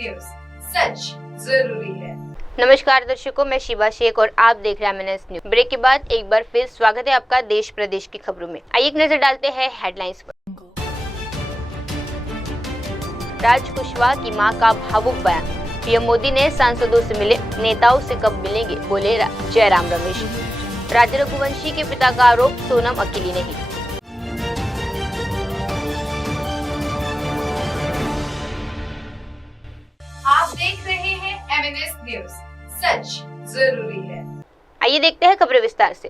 News, सच जरूरी है। नमस्कार दर्शकों, मैं शिवा शेख और आप देख रहे हैं MNS न्यूज। ब्रेक के बाद एक बार फिर स्वागत है आपका देश प्रदेश की खबरों में। आइए एक नजर डालते हैं हेडलाइंस पर। राज कुशवाहा की मां का भावुक बयान। पीएम मोदी ने सांसदों से मिले, नेताओं से कब मिलेंगे, बोले जयराम रमेश। राजा रघुवंशी के पिता का आरोप, सोनम अकेली नहीं। आप देख रहे हैं MNS न्यूज, सच जरूरी है। आइए देखते हैं खबरें विस्तार से।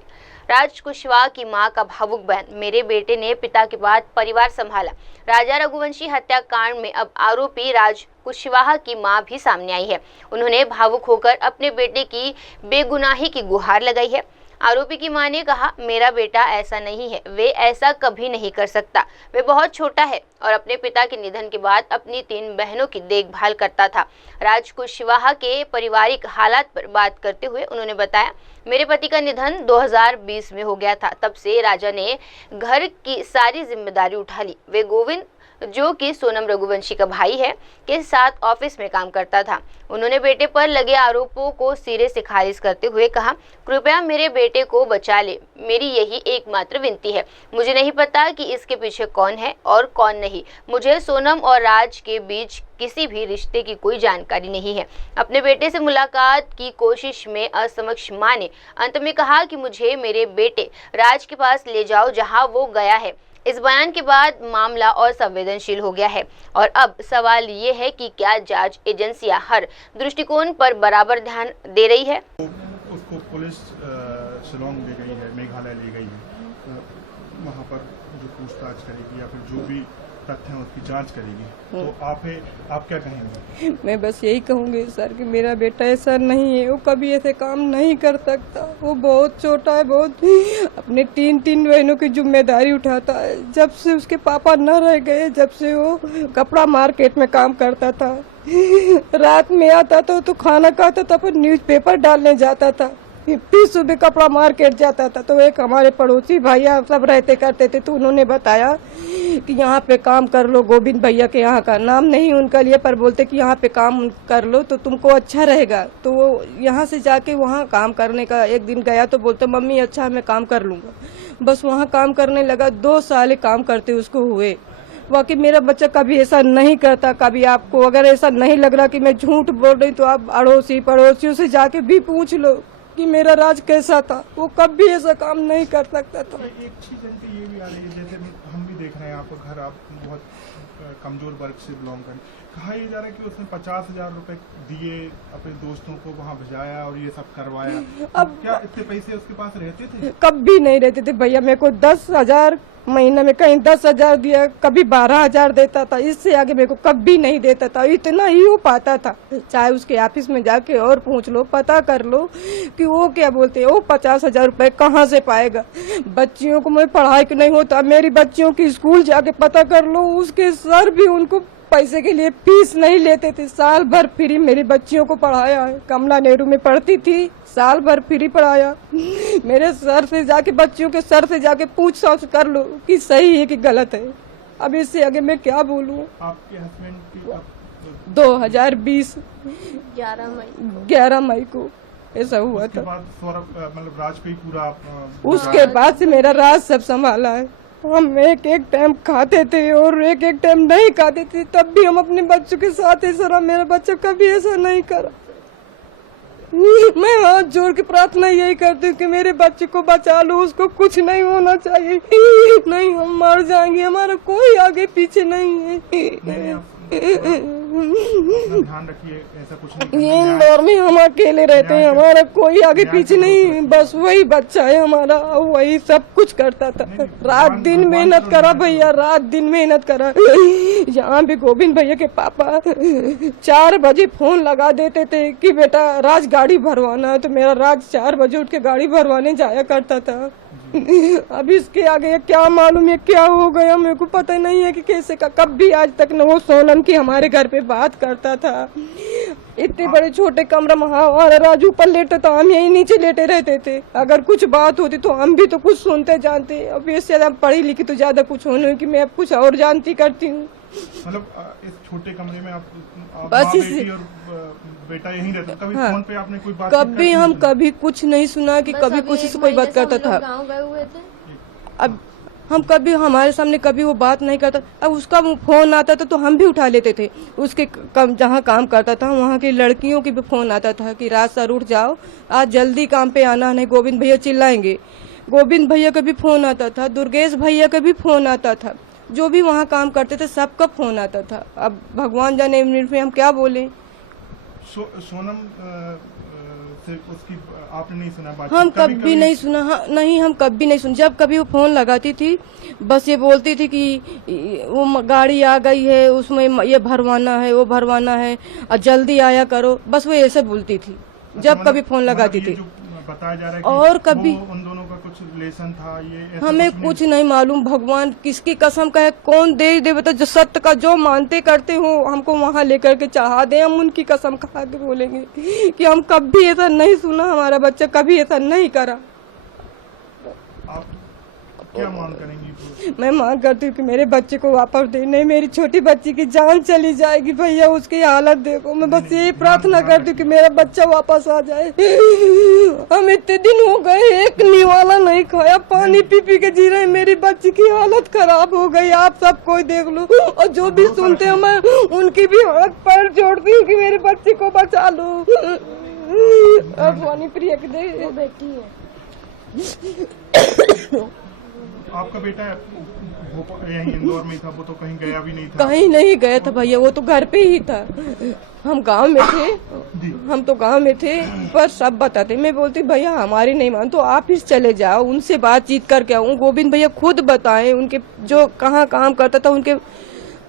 राज कुशवाहा की मां का भावुक बयान। मेरे बेटे ने पिता के बाद परिवार संभाला। राजा रघुवंशी हत्याकांड में अब आरोपी राज कुशवाहा की मां भी सामने आई है। उन्होंने भावुक होकर अपने बेटे की बेगुनाही की गुहार लगाई है। आरोपी की मां ने कहा, मेरा बेटा ऐसा नहीं है, वे ऐसा कभी नहीं कर सकता। वे बहुत छोटा है और अपने पिता के निधन के बाद अपनी 3 बहनों की देखभाल करता था। राज कुशवाहा के पारिवारिक हालात पर बात करते हुए उन्होंने बताया, मेरे पति का निधन 2020 में हो गया था। तब से राजा ने घर की सारी जिम्मेदारी उठा ली। वे गोविंद, जो कि सोनम रघुवंशी का भाई है, के साथ ऑफिस में काम करता था। उन्होंने बेटे पर लगे आरोपों को सिरे से खारिज करते हुए कहा, कृपया मेरे बेटे को बचा ले, मेरी यही एकमात्र विनती है। मुझे नहीं पता कि इसके पीछे कौन है और कौन नहीं। मुझे सोनम और राज के बीच किसी भी रिश्ते की कोई जानकारी नहीं है। अपने बेटे से मुलाकात की कोशिश में असमक्ष मां ने अंत में कहा कि मुझे मेरे बेटे राज के पास ले जाओ जहां वो गया है। इस बयान के बाद मामला और संवेदनशील हो गया है और अब सवाल ये है कि क्या जांच एजेंसियां हर दृष्टिकोण पर बराबर ध्यान दे रही है। उसको पुलिस शिलोंग ले गई है, मेघालय ले गई है, वहाँ पर जो पूछताछ करेगी या फिर जो भी तथ्य हैं उसकी जांच करेगी। तो आप क्या कहेंगे? मैं बस यही कहूँगी सर कि मेरा बेटा ऐसा नहीं है, वो कभी ऐसे काम नहीं कर सकता। वो बहुत छोटा है, बहुत अपने 3 बहनों की जिम्मेदारी उठाता है। जब से उसके पापा न रह गए, जब से वो कपड़ा मार्केट में काम करता था, रात में आता था तो खाना खाता था, फिर न्यूज़पेपर डालने जाता था, फिर सुबह कपड़ा मार्केट जाता था। तो एक हमारे पड़ोसी भैया सब रहते करते थे, तो उन्होंने बताया कि यहाँ पे काम कर लो। गोविंद भैया के यहाँ का नाम नहीं उनका लिए, पर बोलते कि यहाँ पे काम कर लो तो तुमको अच्छा रहेगा। तो वो यहाँ से जाके वहाँ काम करने का एक दिन गया तो बोलते, मम्मी अच्छा मैं काम कर लूँगा। बस वहाँ काम करने लगा, 2 साल काम करते उसको हुए। बाकी मेरा बच्चा कभी ऐसा नहीं करता। कभी आपको अगर ऐसा नहीं लग रहा कि मैं झूठ बोल रही, तो आप अड़ोसी पड़ोसियों से जाके भी पूछ लो कि मेरा राज कैसा था। वो कभी ऐसा काम नहीं कर सकता था। एक चीज ये भी आ रही है, जैसे हम भी देख रहे हैं आपका घर, आप बहुत कमजोर वर्ग से बिलोंग करें। कहा यह जा रहा है कि उसने 50,000 रुपए दिए, अपने दोस्तों को वहाँ भिजाया और ये सब करवाया। अब क्या इतने पैसे उसके पास रहते थे? कभी नहीं रहते थे भैया। मेरे को 10,000 महीने में, कहीं 10,000 दिया, कभी 12,000 देता था। इससे आगे मेरे को कभी नहीं देता था। इतना ही हो पाता था। चाहे उसके ऑफिस में जाके और पूछ लो, पता कर लो कि वो क्या बोलते हैं, वो 50,000 रुपए कहाँ से पाएगा। बच्चियों को मैं पढ़ाई के नहीं होता, मेरी बच्चियों की स्कूल जाके पता कर लो, उसके सर भी उनको पैसे के लिए फीस नहीं लेते थे। साल भर फ्री मेरी बच्चियों को पढ़ाया है। कमला नेहरू में पढ़ती थी, साल भर फ्री पढ़ाया। मेरे सर से जाके, बच्चियों के सर से जाके पूछ कर लो कि सही है कि गलत है। अब इससे आगे मैं क्या बोलूँ। आपके हस्बैंड की 2020 11 मई को ऐसा हुआ था। मतलब राज पे पूरा उसके बाद से मेरा राज सब संभाला है। हम एक टाइम खाते थे और एक टाइम नहीं खाते थे, तब भी हम अपने बच्चों के साथ ऐसा रहा। मेरा बच्चा कभी ऐसा नहीं करा। मैं हाथ जोड़ के प्रार्थना यही करती हूँ कि मेरे बच्चे को बचा लो, उसको कुछ नहीं होना चाहिए। नहीं हम मर जाएंगे, हमारा कोई आगे पीछे नहीं है। ध्यान रखिए, ऐसा कुछ नहीं। ये इंदौर में हम अकेले रहते हैं, हमारा कोई आगे पीछे नहीं, बस वही बच्चा है हमारा, वही सब कुछ करता था। रात दिन मेहनत करा भैया, रात दिन मेहनत करा। यहाँ भी गोविंद भैया के पापा 4 बजे फोन लगा देते थे कि बेटा राज गाड़ी भरवाना है, तो मेरा राज 4 बजे उठ के गाड़ी भरवाने जाया करता था। अब इसके आगे क्या मालूम है क्या हो गया, मेरे को पता नहीं है कि कैसे का। कब भी आज तक न वो सोनम की हमारे घर पे बात करता था। इतने बड़े छोटे कमरा में हमारा राजू ऊपर लेटे तो हम यही नीचे लेटे रहते थे। अगर कुछ बात होती तो हम भी तो कुछ सुनते जानते। अब इससे ज्यादा पढ़ी लिखी तो ज्यादा कुछ होने की मैं अब कुछ और जानती करती हूँ। मतलब इस छोटे कमरे में आप बस माँ, बेटी और बेटा यहीं रहते। कभी हाँ। फोन पे आपने कोई बात कभी हम कभी कुछ नहीं सुना कि कभी किसी से कोई बात करता था। गाँव गए हुए थे। अब हम कभी हमारे सामने कभी वो बात नहीं करता। अब उसका फोन आता था तो हम भी उठा लेते थे। उसके जहाँ काम करता था वहाँ की लड़कियों की भी फोन आता था कि राज सर उठ जाओ, आज जल्दी काम पे आना, नहीं गोविंद भैया चिल्लाएंगे। गोविंद भैया का भी फोन आता था, दुर्गेश भैया का भी फोन आता था, जो भी वहाँ काम करते थे सबका फोन आता था। अब भगवान जाने हम क्या बोले। सोनम से उसकी आपने नहीं सुना बात? हम कभी नहीं सुना। हाँ, नहीं हम कभी नहीं सुना। जब कभी वो फोन लगाती थी बस ये बोलती थी कि वो गाड़ी आ गई है, उसमें ये भरवाना है, वो भरवाना है और जल्दी आया करो, बस वो ऐसे बोलती थी जब कभी फोन लगाती थी। बताया जा रहा है कि और कभी उन दोनों का कुछ रिलेशन था, ये हमें कुछ नहीं मालूम। भगवान किसकी कसम का है, कौन दे बता। जो सत्य का जो मानते करते हो हमको वहाँ लेकर के चाहा दे, हम उनकी कसम खा के बोलेंगे कि हम कभी ऐसा नहीं सुना, हमारा बच्चा कभी ऐसा नहीं करा। आप क्या मांग करेंगी? मैं मांग करती हूँ कि मेरे बच्चे को वापस दे। नहीं मेरी छोटी बच्ची की जान चली जाएगी भैया, उसकी हालत देखो। मैं बस यही प्रार्थना करती हूँ कि मेरा बच्चा वापस आ जाए। हम इतने दिन हो गए एक निवाला नहीं खाया, पानी पी पी के जी रहे। मेरी बच्ची की हालत खराब हो गई, आप सब कोई देख लो। और जो भी सुनते हैं मैं उनकी भी हाथ पैर जोड़ती हूँ कि मेरे बच्चे को बचा लो। पानी प्रिय के दे बेटी है। आपका बेटा यहीं इंदौर में था, वो तो कहीं गया भी नहीं था? कहीं नहीं गया था भैया, वो तो घर पे ही था। हम गांव में थे, हम तो गांव में थे, पर सब बताते। मैं बोलती भैया हमारी नहीं मान तो आप ही चले जाओ, उनसे बातचीत करके आऊँ। गोविंद भैया खुद बताएं, उनके जो कहाँ काम करता था उनके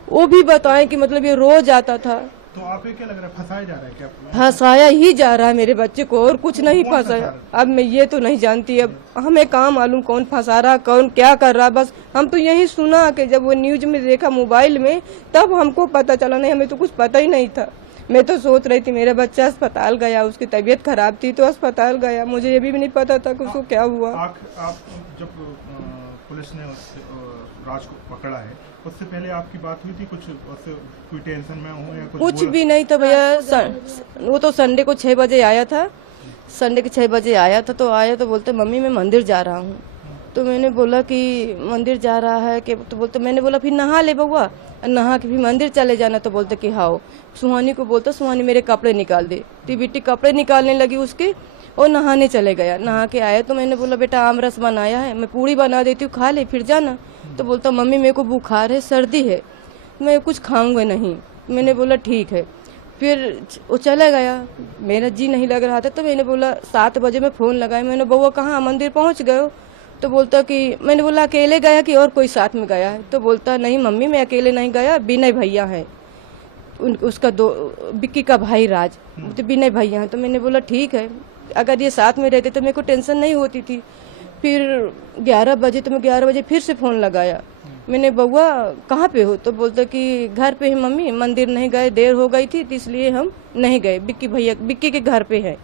वो भी बताएं कि मतलब ये रोज आता था। तो आप क्या लग रहा है, फंसाया जा रहा है क्या? फंसाया ही जा रहा है मेरे बच्चे को, और कुछ नहीं फंसाया। अब मैं ये तो नहीं जानती, अब हमें कहाँ मालूम कौन फंसा रहा, कौन क्या कर रहा। बस हम तो यही सुना कि जब वो न्यूज में देखा मोबाइल में तब हमको पता चला। नहीं हमें तो कुछ पता ही नहीं था। मैं तो सोच रही थी मेरा बच्चा अस्पताल गया, उसकी तबीयत खराब थी तो अस्पताल गया। मुझे ये भी नहीं पता था कि उसको क्या हुआ। आप जब पुलिस ने राज को पकड़ा है उससे पहले आपकी बात हुई थी? कुछ उससे कोई टेंशन में हो या कुछ भी नहीं था भैया। वो तो संडे को 6 बजे आया था, संडे के 6 बजे आया था। तो आया तो बोलते मम्मी मैं मंदिर जा रहा हूँ। तो मैंने बोला कि मंदिर जा रहा है कि, तो बोलते मैंने बोला फिर नहा ले बउआ, नहा के फिर मंदिर चले जाना। तो बोलते कि हाँ। सुहानी को बोलता सुहानी मेरे कपड़े निकाल दे। तो बेटी कपड़े निकालने लगी उसके और नहाने चले गया। नहा के आया तो मैंने बोला बेटा आम रस बनाया है, मैं पूड़ी बना देती हूँ, खा ले फिर जाना। तो बोलता मम्मी मेरे को बुखार है, सर्दी है, मैं कुछ खाऊंगा नहीं। मैंने बोला ठीक है। फिर वो चला गया, मेरा जी नहीं लग रहा था। तो मैंने बोला 7 बजे मैं फ़ोन लगाया, मैंने बउआ कहाँ मंदिर पहुँच गए हो? तो बोलता कि मैंने बोला अकेले गया कि और कोई साथ में गया है? तो बोलता नहीं मम्मी मैं अकेले नहीं गया, विनय भैया हैं, उसका बिक्की का भाई राज, तो विनय भैया हैं। तो मैंने बोला ठीक है, अगर ये साथ में रहते तो मेरे को टेंशन नहीं होती थी। फिर 11 बजे तो मैं 11 बजे फिर से फ़ोन लगाया। मैंने बउआ कहाँ पे हो? तो बोलता कि घर पे है मम्मी, मंदिर नहीं गए, देर हो गई थी तो इसलिए हम नहीं गए, बिक्की के घर पे है।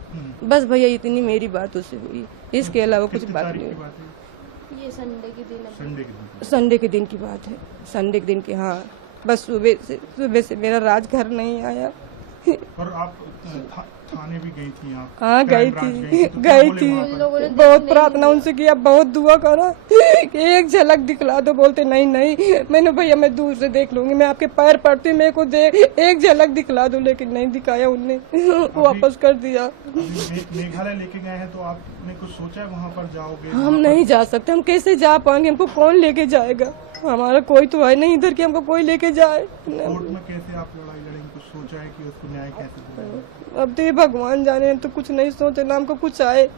बस भैया इतनी मेरी बात उससे हुई, इसके अलावा कुछ बात नहीं हुई। ये संडे के दिन संडे के दिन की बात है, संडे के दिन की। हाँ बस सुबह से मेरा राज घर नहीं आया। और आप थाने भी गई थी? आप? हाँ गई थी। बहुत प्रार्थना उनसे किया, बहुत दुआ करा कि एक झलक दिखला दो। बोलते नहीं मैंने भैया मैं दूर से देख लूंगी, मैं आपके पैर पड़ती मेरे को एक झलक दिखला दो। लेकिन नहीं दिखाया उनने, वापस कर दिया। मेघालय लेके गए हैं तो आपने कुछ सोचा है वहाँ पर जाओगे? हम नहीं जा सकते, हम कैसे जा पाएंगे? हमको कौन लेके जाएगा? हमारा कोई तो है नहीं इधर कि हमको कोई लेके जाए। कोर्ट में कैसे आप लड़ाई लड़ेंगे? कुछ सोचा है कि उसको न्याय कैसे दिलाएंगे? अब तो ये भगवान जाने, तो कुछ नहीं सोचे ना हमको कुछ आए।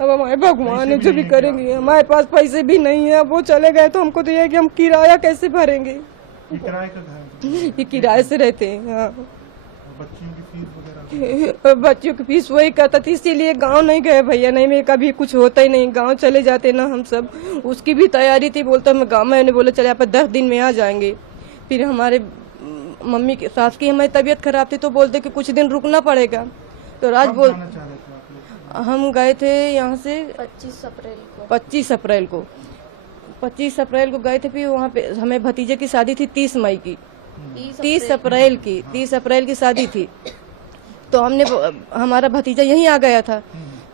अब हमारे भगवान है जो भी करेंगे। हमारे पास पैसे भी नहीं है, अब वो चले गए तो हमको तो ये है कि हम किराया कैसे भरेंगे? ये किराए का घर है? ये किराए से रहते हैं। हाँ बच्चियों की फीस वगैरह? बच्चियों की फीस वही करता था, इसीलिए गांव नहीं गए भैया। नहीं मैं कभी कुछ होता ही नहीं, गांव चले जाते ना हम सब। उसकी भी तैयारी थी, बोलता मैं गांव में। मैंने बोला चले आप 10 दिन में आ जाएंगे। फिर हमारे मम्मी की सास की हमारी तबीयत खराब थी तो बोलते कि कुछ दिन रुकना पड़ेगा। तो राज बोल जाना चाह रहे थे आप लोग? हम गए थे यहाँ से 25 अप्रैल को। 25 अप्रैल को गए थे। फिर वहाँ पे हमें भतीजे की शादी थी 30 मई की, 30 अप्रैल की शादी थी। तो हमारा भतीजा यहीं आ गया था।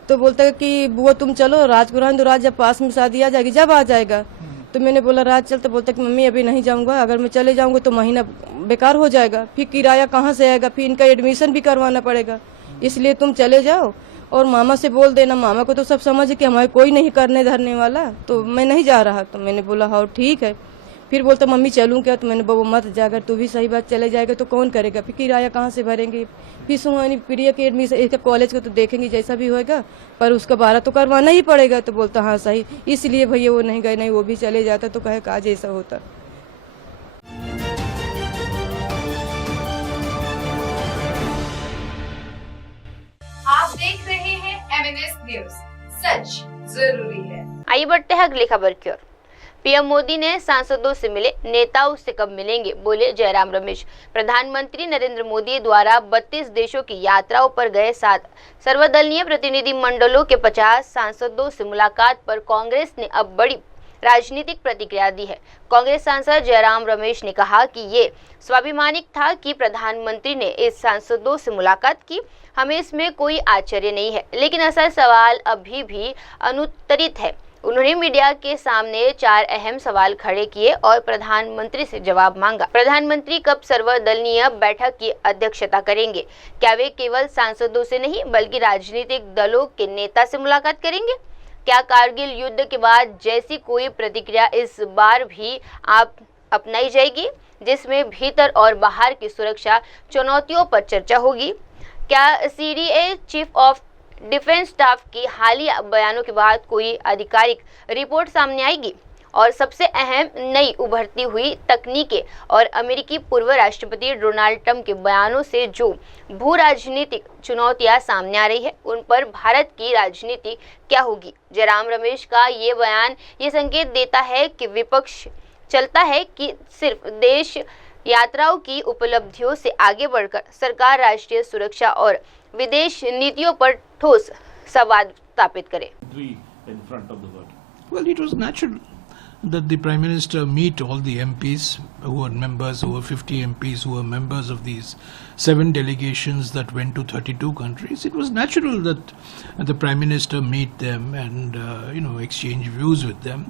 तो बोलता है कि बुआ तुम चलो राज को रहने दो, राज जब पास में शादी आ जाएगी जब आ जाएगा। तो मैंने बोला राज चल। तो बोलता कि मम्मी अभी नहीं जाऊंगा, अगर मैं चले जाऊंगा तो महीना बेकार हो जाएगा, फिर किराया कहाँ से आएगा, फिर इनका एडमिशन भी करवाना पड़ेगा, इसलिए तुम चले जाओ और मामा से बोल देना। मामा को तो सब समझ कि हमारे कोई नहीं करने धरने वाला, तो मैं नहीं जा रहा। तो मैंने बोला हाँ ठीक है। फिर बोलता मम्मी चलूं क्या? तो मैंने बोला मत जा, अगर तू भी सही बात चले जाएगा तो कौन करेगा, फिर किराया कहाँ से भरेंगे, फिर सुहानी प्रिया के एडमिशन इसका कॉलेज को तो देखेंगे जैसा भी होएगा, पर उसका 12 तो करवाना ही पड़ेगा। तो बोलता हाँ सही, इसलिए भैया वो नहीं गए, नहीं वो भी चले जाता तो कहे काज ऐसा होता। आप देख रहे हैं MNS न्यूज, सच जरूरी है। आइए बढ़ते हैं अगली खबर की ओर। पीएम मोदी ने सांसदों से मिले, नेताओं से कब मिलेंगे, बोले जयराम रमेश। प्रधानमंत्री नरेंद्र मोदी द्वारा 32 देशों की यात्राओं पर गए 7 सर्वदलीय प्रतिनिधि मंडलों के 50 सांसदों से मुलाकात पर कांग्रेस ने अब बड़ी राजनीतिक प्रतिक्रिया दी है। कांग्रेस सांसद जयराम रमेश ने कहा कि ये स्वाभिमानिक था कि प्रधानमंत्री ने इस सांसदों से मुलाकात की, हमें इसमें कोई आश्चर्य नहीं है, लेकिन असल सवाल अभी भी अनुत्तरित है। उन्होंने मीडिया के सामने 4 अहम सवाल खड़े किए और प्रधानमंत्री से जवाब मांगा। प्रधानमंत्री कब सर्वदलीय बैठक की अध्यक्षता करेंगे? क्या वे केवल सांसदों से नहीं बल्कि राजनीतिक दलों के नेता से मुलाकात करेंगे? क्या कारगिल युद्ध के बाद जैसी कोई प्रतिक्रिया इस बार भी अपनाई जाएगी, जिसमें भीतर और बाहर की सुरक्षा चुनौतियों पर चर्चा होगी? क्या CDA chief of defence staff की हालिया बयानों के बाद कोई आधिकारिक रिपोर्ट सामने आएगी? और सबसे अहम, नई उभरती हुई तकनीकें और अमेरिकी पूर्व राष्ट्रपति डोनाल्ड ट्रंप के बयानों से जो भू राजनीतिक चुनौतियां सामने आ रही है, उन पर भारत की राजनीति क्या होगी? जयराम रमेश का ये बयान ये संकेत देता है कि विपक्ष चलता है कि सिर्फ देश यात्राओं की उपलब्धियों से आगे बढ़कर सरकार राष्ट्रीय सुरक्षा और विदेश नीतियों पर ठोस संवाद स्थापित करे। Well, it was natural that the Prime Minister meet all the MPs who were members, who were 50 MPs who were members of these 7 delegations that went to 32 countries. It was natural that the Prime Minister meet them and exchange views with them.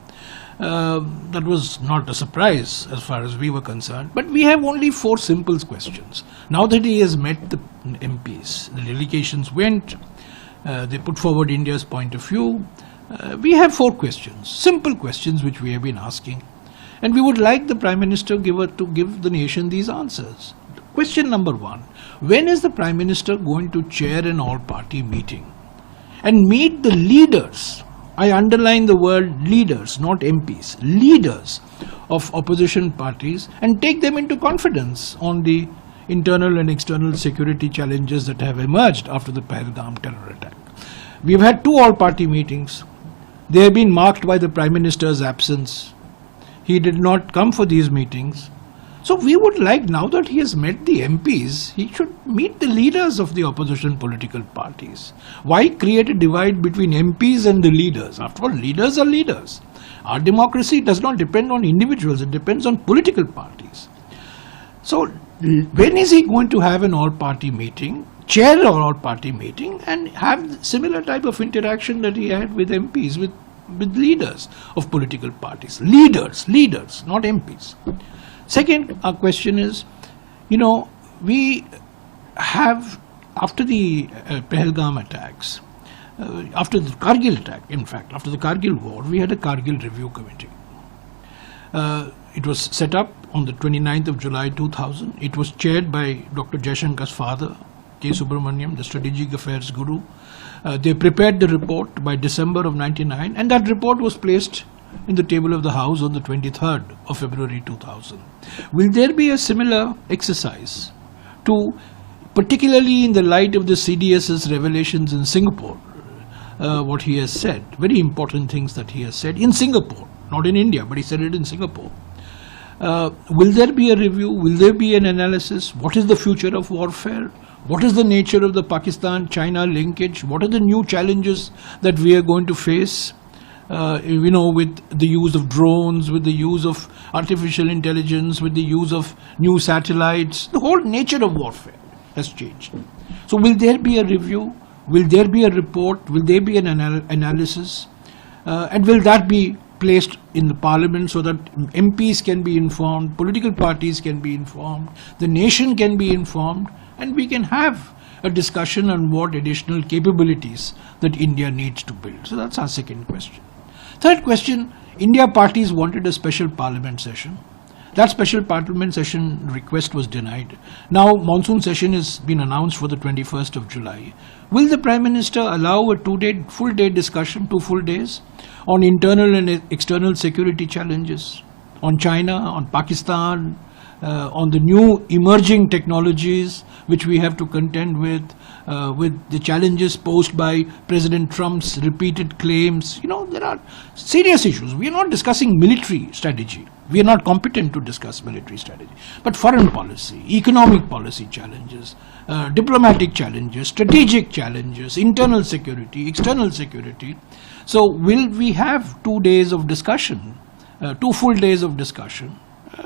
That was not a surprise as far as we were concerned. But we have only 4 simple questions. Now that he has met the MPs, the delegations went, they put forward India's point of view. We have 4 questions, simple questions which we have been asking, and we would like the Prime Minister to give the nation these answers. Question number 1, when is the Prime Minister going to chair an all-party meeting and meet the leaders? I underline the word leaders, not MPs, leaders of opposition parties, and take them into confidence on the internal and external security challenges that have emerged after the Pahalgam terror attack. We have had 2 all-party meetings. They have been marked by the Prime Minister's absence. He did not come for these meetings. So we would like, now that he has met the MPs, he should meet the leaders of the opposition political parties. Why create a divide between MPs and the leaders? After all, leaders are leaders. Our democracy does not depend on individuals, it depends on political parties. So when is he going to have an all-party meeting, chair an all-party meeting, and have similar type of interaction that he had with MPs, with leaders of political parties? Leaders, not MPs. Second, our question is, we have, after the Pahalgam attacks, after the Kargil attack, in fact, after the Kargil war, we had a Kargil review committee. It was set up on the 29th of July 2000. It was chaired by Dr. Jaishankar's father, K. Subramaniam, the strategic affairs guru. They prepared the report by December of 99, and that report was placed in the table of the House on the 23rd of February 2000. Will there be a similar exercise to, particularly in the light of the CDS's revelations in Singapore, what he has said, very important things that he has said in Singapore, not in India, but he said it in Singapore. Will there be a review? Will there be an analysis? What is the future of warfare? What is the nature of the Pakistan-China linkage? What are the new challenges that we are going to face? With the use of drones, with the use of artificial intelligence, with the use of new satellites, the whole nature of warfare has changed. So will there be a review? Will there be a report? Will there be an analysis? And will that be placed in the parliament so that MPs can be informed, political parties can be informed, the nation can be informed, and we can have a discussion on what additional capabilities that India needs to build. So that's our second question. Third question, India parties wanted a special parliament session. That special parliament session request was denied. Now monsoon session has been announced for the 21st of July. Will the Prime Minister allow a full day discussion, 2 full days, on internal and external security challenges, on China, on Pakistan, on the new emerging technologies which we have to contend with the challenges posed by President Trump's repeated claims? There are serious issues. We are not discussing military strategy. We are not competent to discuss military strategy. But foreign policy, economic policy challenges, diplomatic challenges, strategic challenges, internal security, external security. So will we have 2 days of discussion, 2 full days of discussion,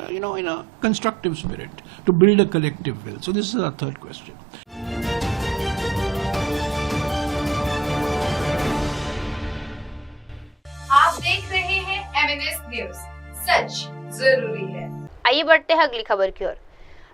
in a constructive spirit to build a collective will? So this is our third question. आप देख रहे हैं MNS news, सच जरूरी है। आइए बढ़ते हैं अगली खबर की ओर।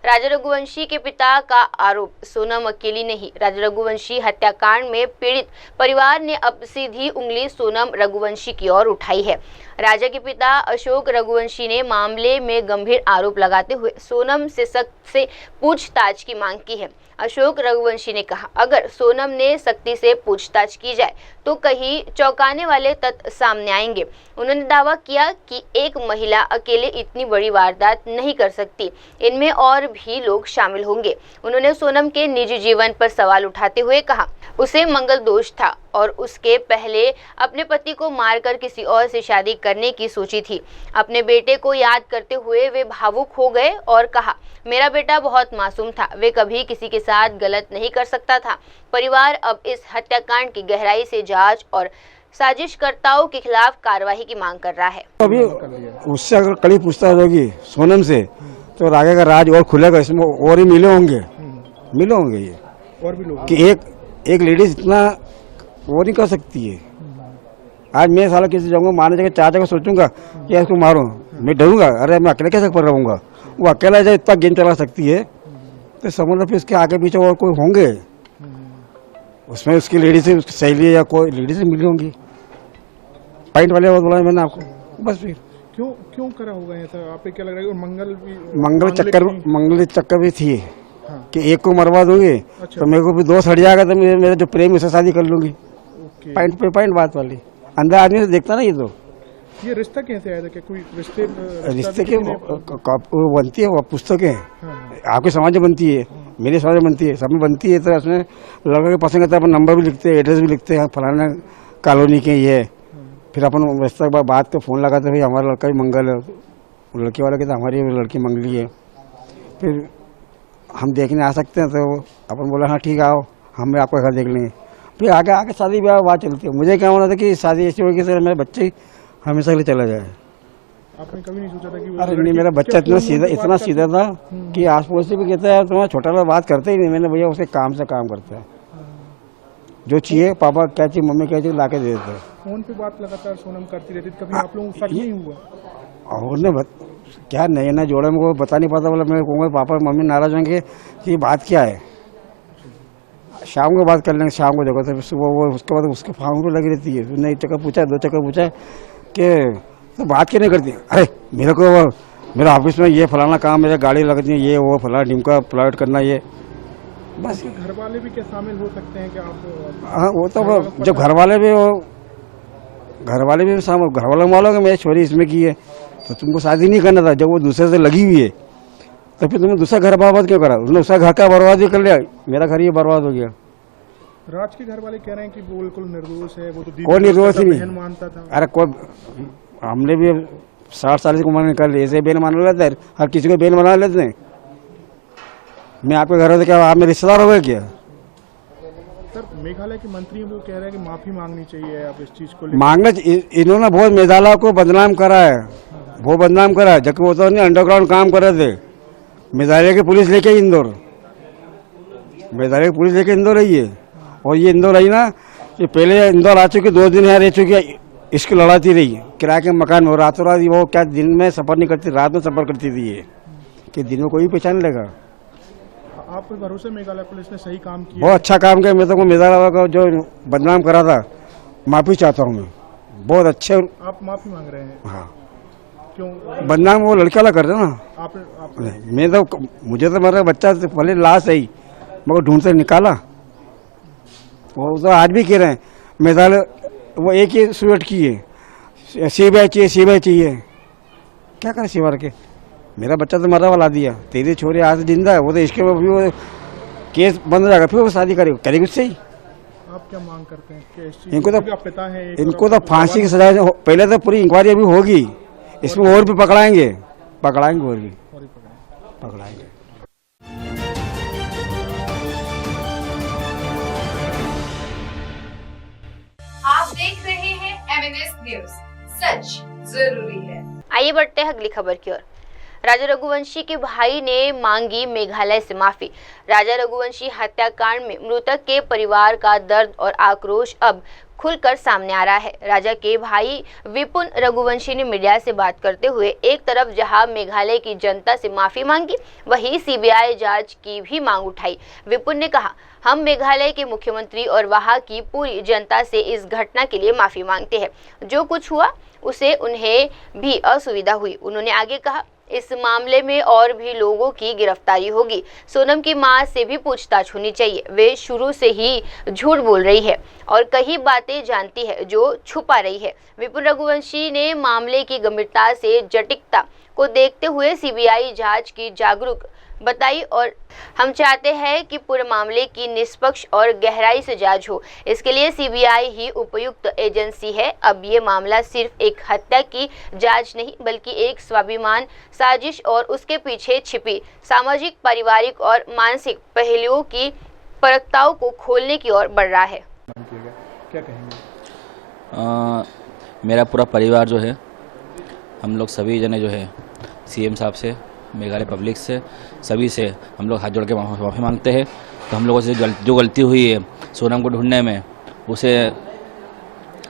राजा रघुवंशी के पिता का आरोप, सोनम अकेली नहीं। राजा रघुवंशी हत्याकांड में पीड़ित परिवार ने अब सीधी उंगली सोनम रघुवंशी की ओर उठाई है। राजा के पिता अशोक रघुवंशी ने मामले में गंभीर आरोप लगाते हुए सोनम से सख्त से पूछताछ की मांग की है। अशोक रघुवंशी ने कहा, अगर सोनम ने सख्ती से पूछताछ की जाए तो कहीं चौंकाने वाले तथ्य सामने आएंगे। उन्होंने दावा किया कि एक महिला अकेले इतनी बड़ी वारदात नहीं कर सकती, इनमें और भी लोग शामिल होंगे। उन्होंने सोनम के निजी जीवन पर सवाल उठाते हुए कहा, उसे मंगल दोष था और उसके पहले अपने पति को मारकर किसी और से शादी करने की सोची थी। अपने बेटे को याद करते हुए वे भावुक हो गए और कहा, मेरा बेटा बहुत मासूम था, वे कभी किसी के साथ गलत नहीं कर सकता था। परिवार अब इस हत्याकांड की गहराई से जांच और साजिशकर्ताओं के खिलाफ कार्रवाई की मांग कर रहा है। अभी उससे अगर कड़ी पूछताछ होगी सोनम से तो आगे का राज और खुलेगा, इसमें और ही मिले होंगे ये और भी लोग कि एक लेडीज इतना वो नहीं कर सकती है। आज मैं साला किसी जगह मारने जगह चाचा को सोचूंगा कि इसको मारो, मैं डरूंगा, अरे मैं अकेले कैसे पर रहूंगा। वो अकेला जब इतना गेम चला सकती है तो समझ लो फिर उसके आगे पीछे और कोई होंगे, उसमें उसकी लेडीज से उसकी सहेली या कोई लेडीज मिली होंगी। पॉइंट वाले बात बोला मैंने आपको, बस फिर क्यों करा होगा ऐसा, आपको क्या लग रहा है? और मंगल चक्कर भी थी कि एक को मरवा दूंगी तो मेरे को भी 2 हट जाएगा तो मेरा जो प्रेम उससे शादी कर लूंगी। पॉइंट पे पॉइंट बात वाली अंदर आदमी से देखता ना ये रिश्ता कैसे आया था? कि कोई रिश्ते के बनती है, वो पुस्तकें आपके समाज में बनती है, मेरे समाज में बनती है, सब में बनती है। तो उसमें लड़का के पसंद करता है, अपन नंबर भी लिखते हैं, एड्रेस भी लिखते हैं, फलाना कॉलोनी के ये। फिर अपन रिश्ते के बाद तो फोन लगाते भाई हमारा लड़का भी मंगल है, लड़की वाले कहते हमारी लड़की मंगली है। फिर हम देखने आ सकते हैं तो अपन बोला हाँ ठीक है आओ, हम भी आपका घर देख लेंगे। फिर आगे शादी ब्याह बात चलती है। मुझे क्या होना था कि शादी ऐसी होगी सर मेरे बच्चे ही हमेशा के लिए चला जाए। आपने कभी नहीं सोचा था कि अरे नहीं, मेरा बच्चा इतना सीधा था कि आस पड़ोस से भी कहता है तुम्हारा छोटा सा बात करते ही नहीं। मैंने भैया उसके काम से काम करता है, जो चाहिए पापा क्या चाहिए मम्मी क्या चाहिए ला के दे देते हैं। फोन पे बात लगातार सोनम करती रहती, कभी आप लोगों को शक नहीं हुआ? और ने क्या नया जोड़ा मेरे को बता नहीं पाता, बोला मैं कहूँगा पापा मम्मी नाराज होंगे कि बात क्या है, शाम को बात कर लेंगे, शाम को देखो। तो सुबह वो उसके बाद उसके फार्म को लगी रहती है। उसने 1 चक्कर पूछा 2 चक्कर पूछा कि तो बात क्यों नहीं करती? अरे मेरे को मेरा ऑफिस में ये फलाना काम, मेरे गाड़ी लगती है, ये वो फलाना ढिमका प्लॉट करना, ये बस। घर वाले भी क्या शामिल हो सकते हैं कि आप? हाँ वो तो जब घर वाले भी शामिल, घर वाले मालूम मेरी छोरी इसमें की है तो तुमको शादी नहीं करना था। जब वो दूसरे से लगी हुई है तो फिर तुमने दूसरा घर बर्बाद क्यों करा? उसने उसका घर का बर्बाद भी कर लिया, मेरा घर ये बर्बाद हो गया। राज के घर वाले कह रहे हैं कि वो बिल्कुल निर्दोष है, वो तो कोई निर्दोष ही नहीं मानता था। अरे कोई हमने भी 60 साल की उम्र में कर ली, ऐसे बेल माना लेते हैं, हर किसी को बेल बना लेते हैं। मैं आपके घर में, क्या आप मेरे रिश्तेदार हो गए क्या? सर मेघालय के मंत्री वो कह रहे हैं कि माफी मांगनी चाहिए आप इस चीज को लेकर। मांगना, इन्होंने बहुत मेघालय को बदनाम करा है, बहुत बदनाम करा है, जबकि वो तो नहीं अंडरग्राउंड काम कर रहे थे। मेघालय की पुलिस लेके इंदौर, मेघालय की पुलिस लेके इंदौर आई है, और ये इंदौर आई ना, ये पहले इंदौर आ चुकी, 2 दिन यहाँ रह चुकी है, इसकी लड़ाती रही किराए के मकान में, रातों रात वो क्या दिन में सफर नहीं करती, रात में सफर करती थी ये, कि दिन में कोई पहचान लेगा। आपको भरोसा मेघालय पुलिस ने सही काम किया? बहुत अच्छा काम किया। मैं तो मेघालय का जो बदनाम करा था, माफी चाहता हूँ मैं, बहुत अच्छे। आप माफी मांग रहे हैं? हाँ, क्यों? बदनाम वो लड़का वाला करते ना। आप मैं तो, मुझे तो मेरा बच्चा पहले लाश आई, मगर ढूंढते निकाला। वो तो आज भी कह रहे हैं मेघालय, वो एक ही सुरट की है, सीबीआई चाहिए, सीबीआई चाहिए। क्या करें सीबीआई के? मेरा बच्चा तो मरा वाला दिया, तेरी छोरी आज जिंदा है, वो तो इसके भी वो केस बंद हो जाएगा, फिर वो शादी करेगी उससे ही। आप क्या मांग करते हैं कि इस चीज इनको तो, क्योंकि पिता है, इनको तो फांसी की सजा, पहले तो पूरी इंक्वायरी अभी होगी, इसमें और भी पकड़ाएंगे और भी पकड़ाएंगे। आप देख रहे हैं MNS न्यूज, सच जरूरी है। आइए बढ़ते हैं अगली खबर की ओर। राजा रघुवंशी के भाई ने मांगी मेघालय से माफी। राजा रघुवंशी हत्याकांड में मृतक के परिवार का दर्द और आक्रोश अब खुलकर सामने आ रहा है। राजा के भाई विपुन रघुवंशी ने मीडिया से बात करते हुए एक तरफ जहां मेघालय की जनता से माफी मांगी, वहीं सीबीआई जांच की भी मांग उठाई। विपुन ने कहा, हम मेघालय के मुख्यमंत्री और वहां की पूरी जनता से इस घटना के लिए माफी मांगते हैं। जो कुछ हुआ उसे उन्हें भी असुविधा हुई। उन्होंने आगे कहा, इस मामले में और भी लोगों की गिरफ्तारी होगी। सोनम की मां से भी पूछताछ होनी चाहिए। वे शुरू से ही झूठ बोल रही है और कई बातें जानती है जो छुपा रही है। विपुल रघुवंशी ने मामले की गंभीरता से जटिलता को देखते हुए सीबीआई जांच की जागरूक बताई और हम चाहते हैं कि पूरे मामले की निष्पक्ष और गहराई से जांच हो। इसके लिए सीबीआई ही उपयुक्त एजेंसी है। अब ये मामला सिर्फ एक हत्या की जांच नहीं, बल्कि एक स्वाभिमान साजिश और उसके पीछे छिपी सामाजिक, पारिवारिक और मानसिक पहलुओं की परखताओं को खोलने की ओर बढ़ रहा है। क्या कहेंगे? मेरा पूरा परिवार जो है, हम लोग सभी जने जो है सीएम साहब से, मेघालय पब्लिक से, सभी से हम लोग हाथ जोड़ के माफ़ी मांगते हैं। तो हम लोगों से जो गलती हुई है सोनम को ढूंढने में, उसे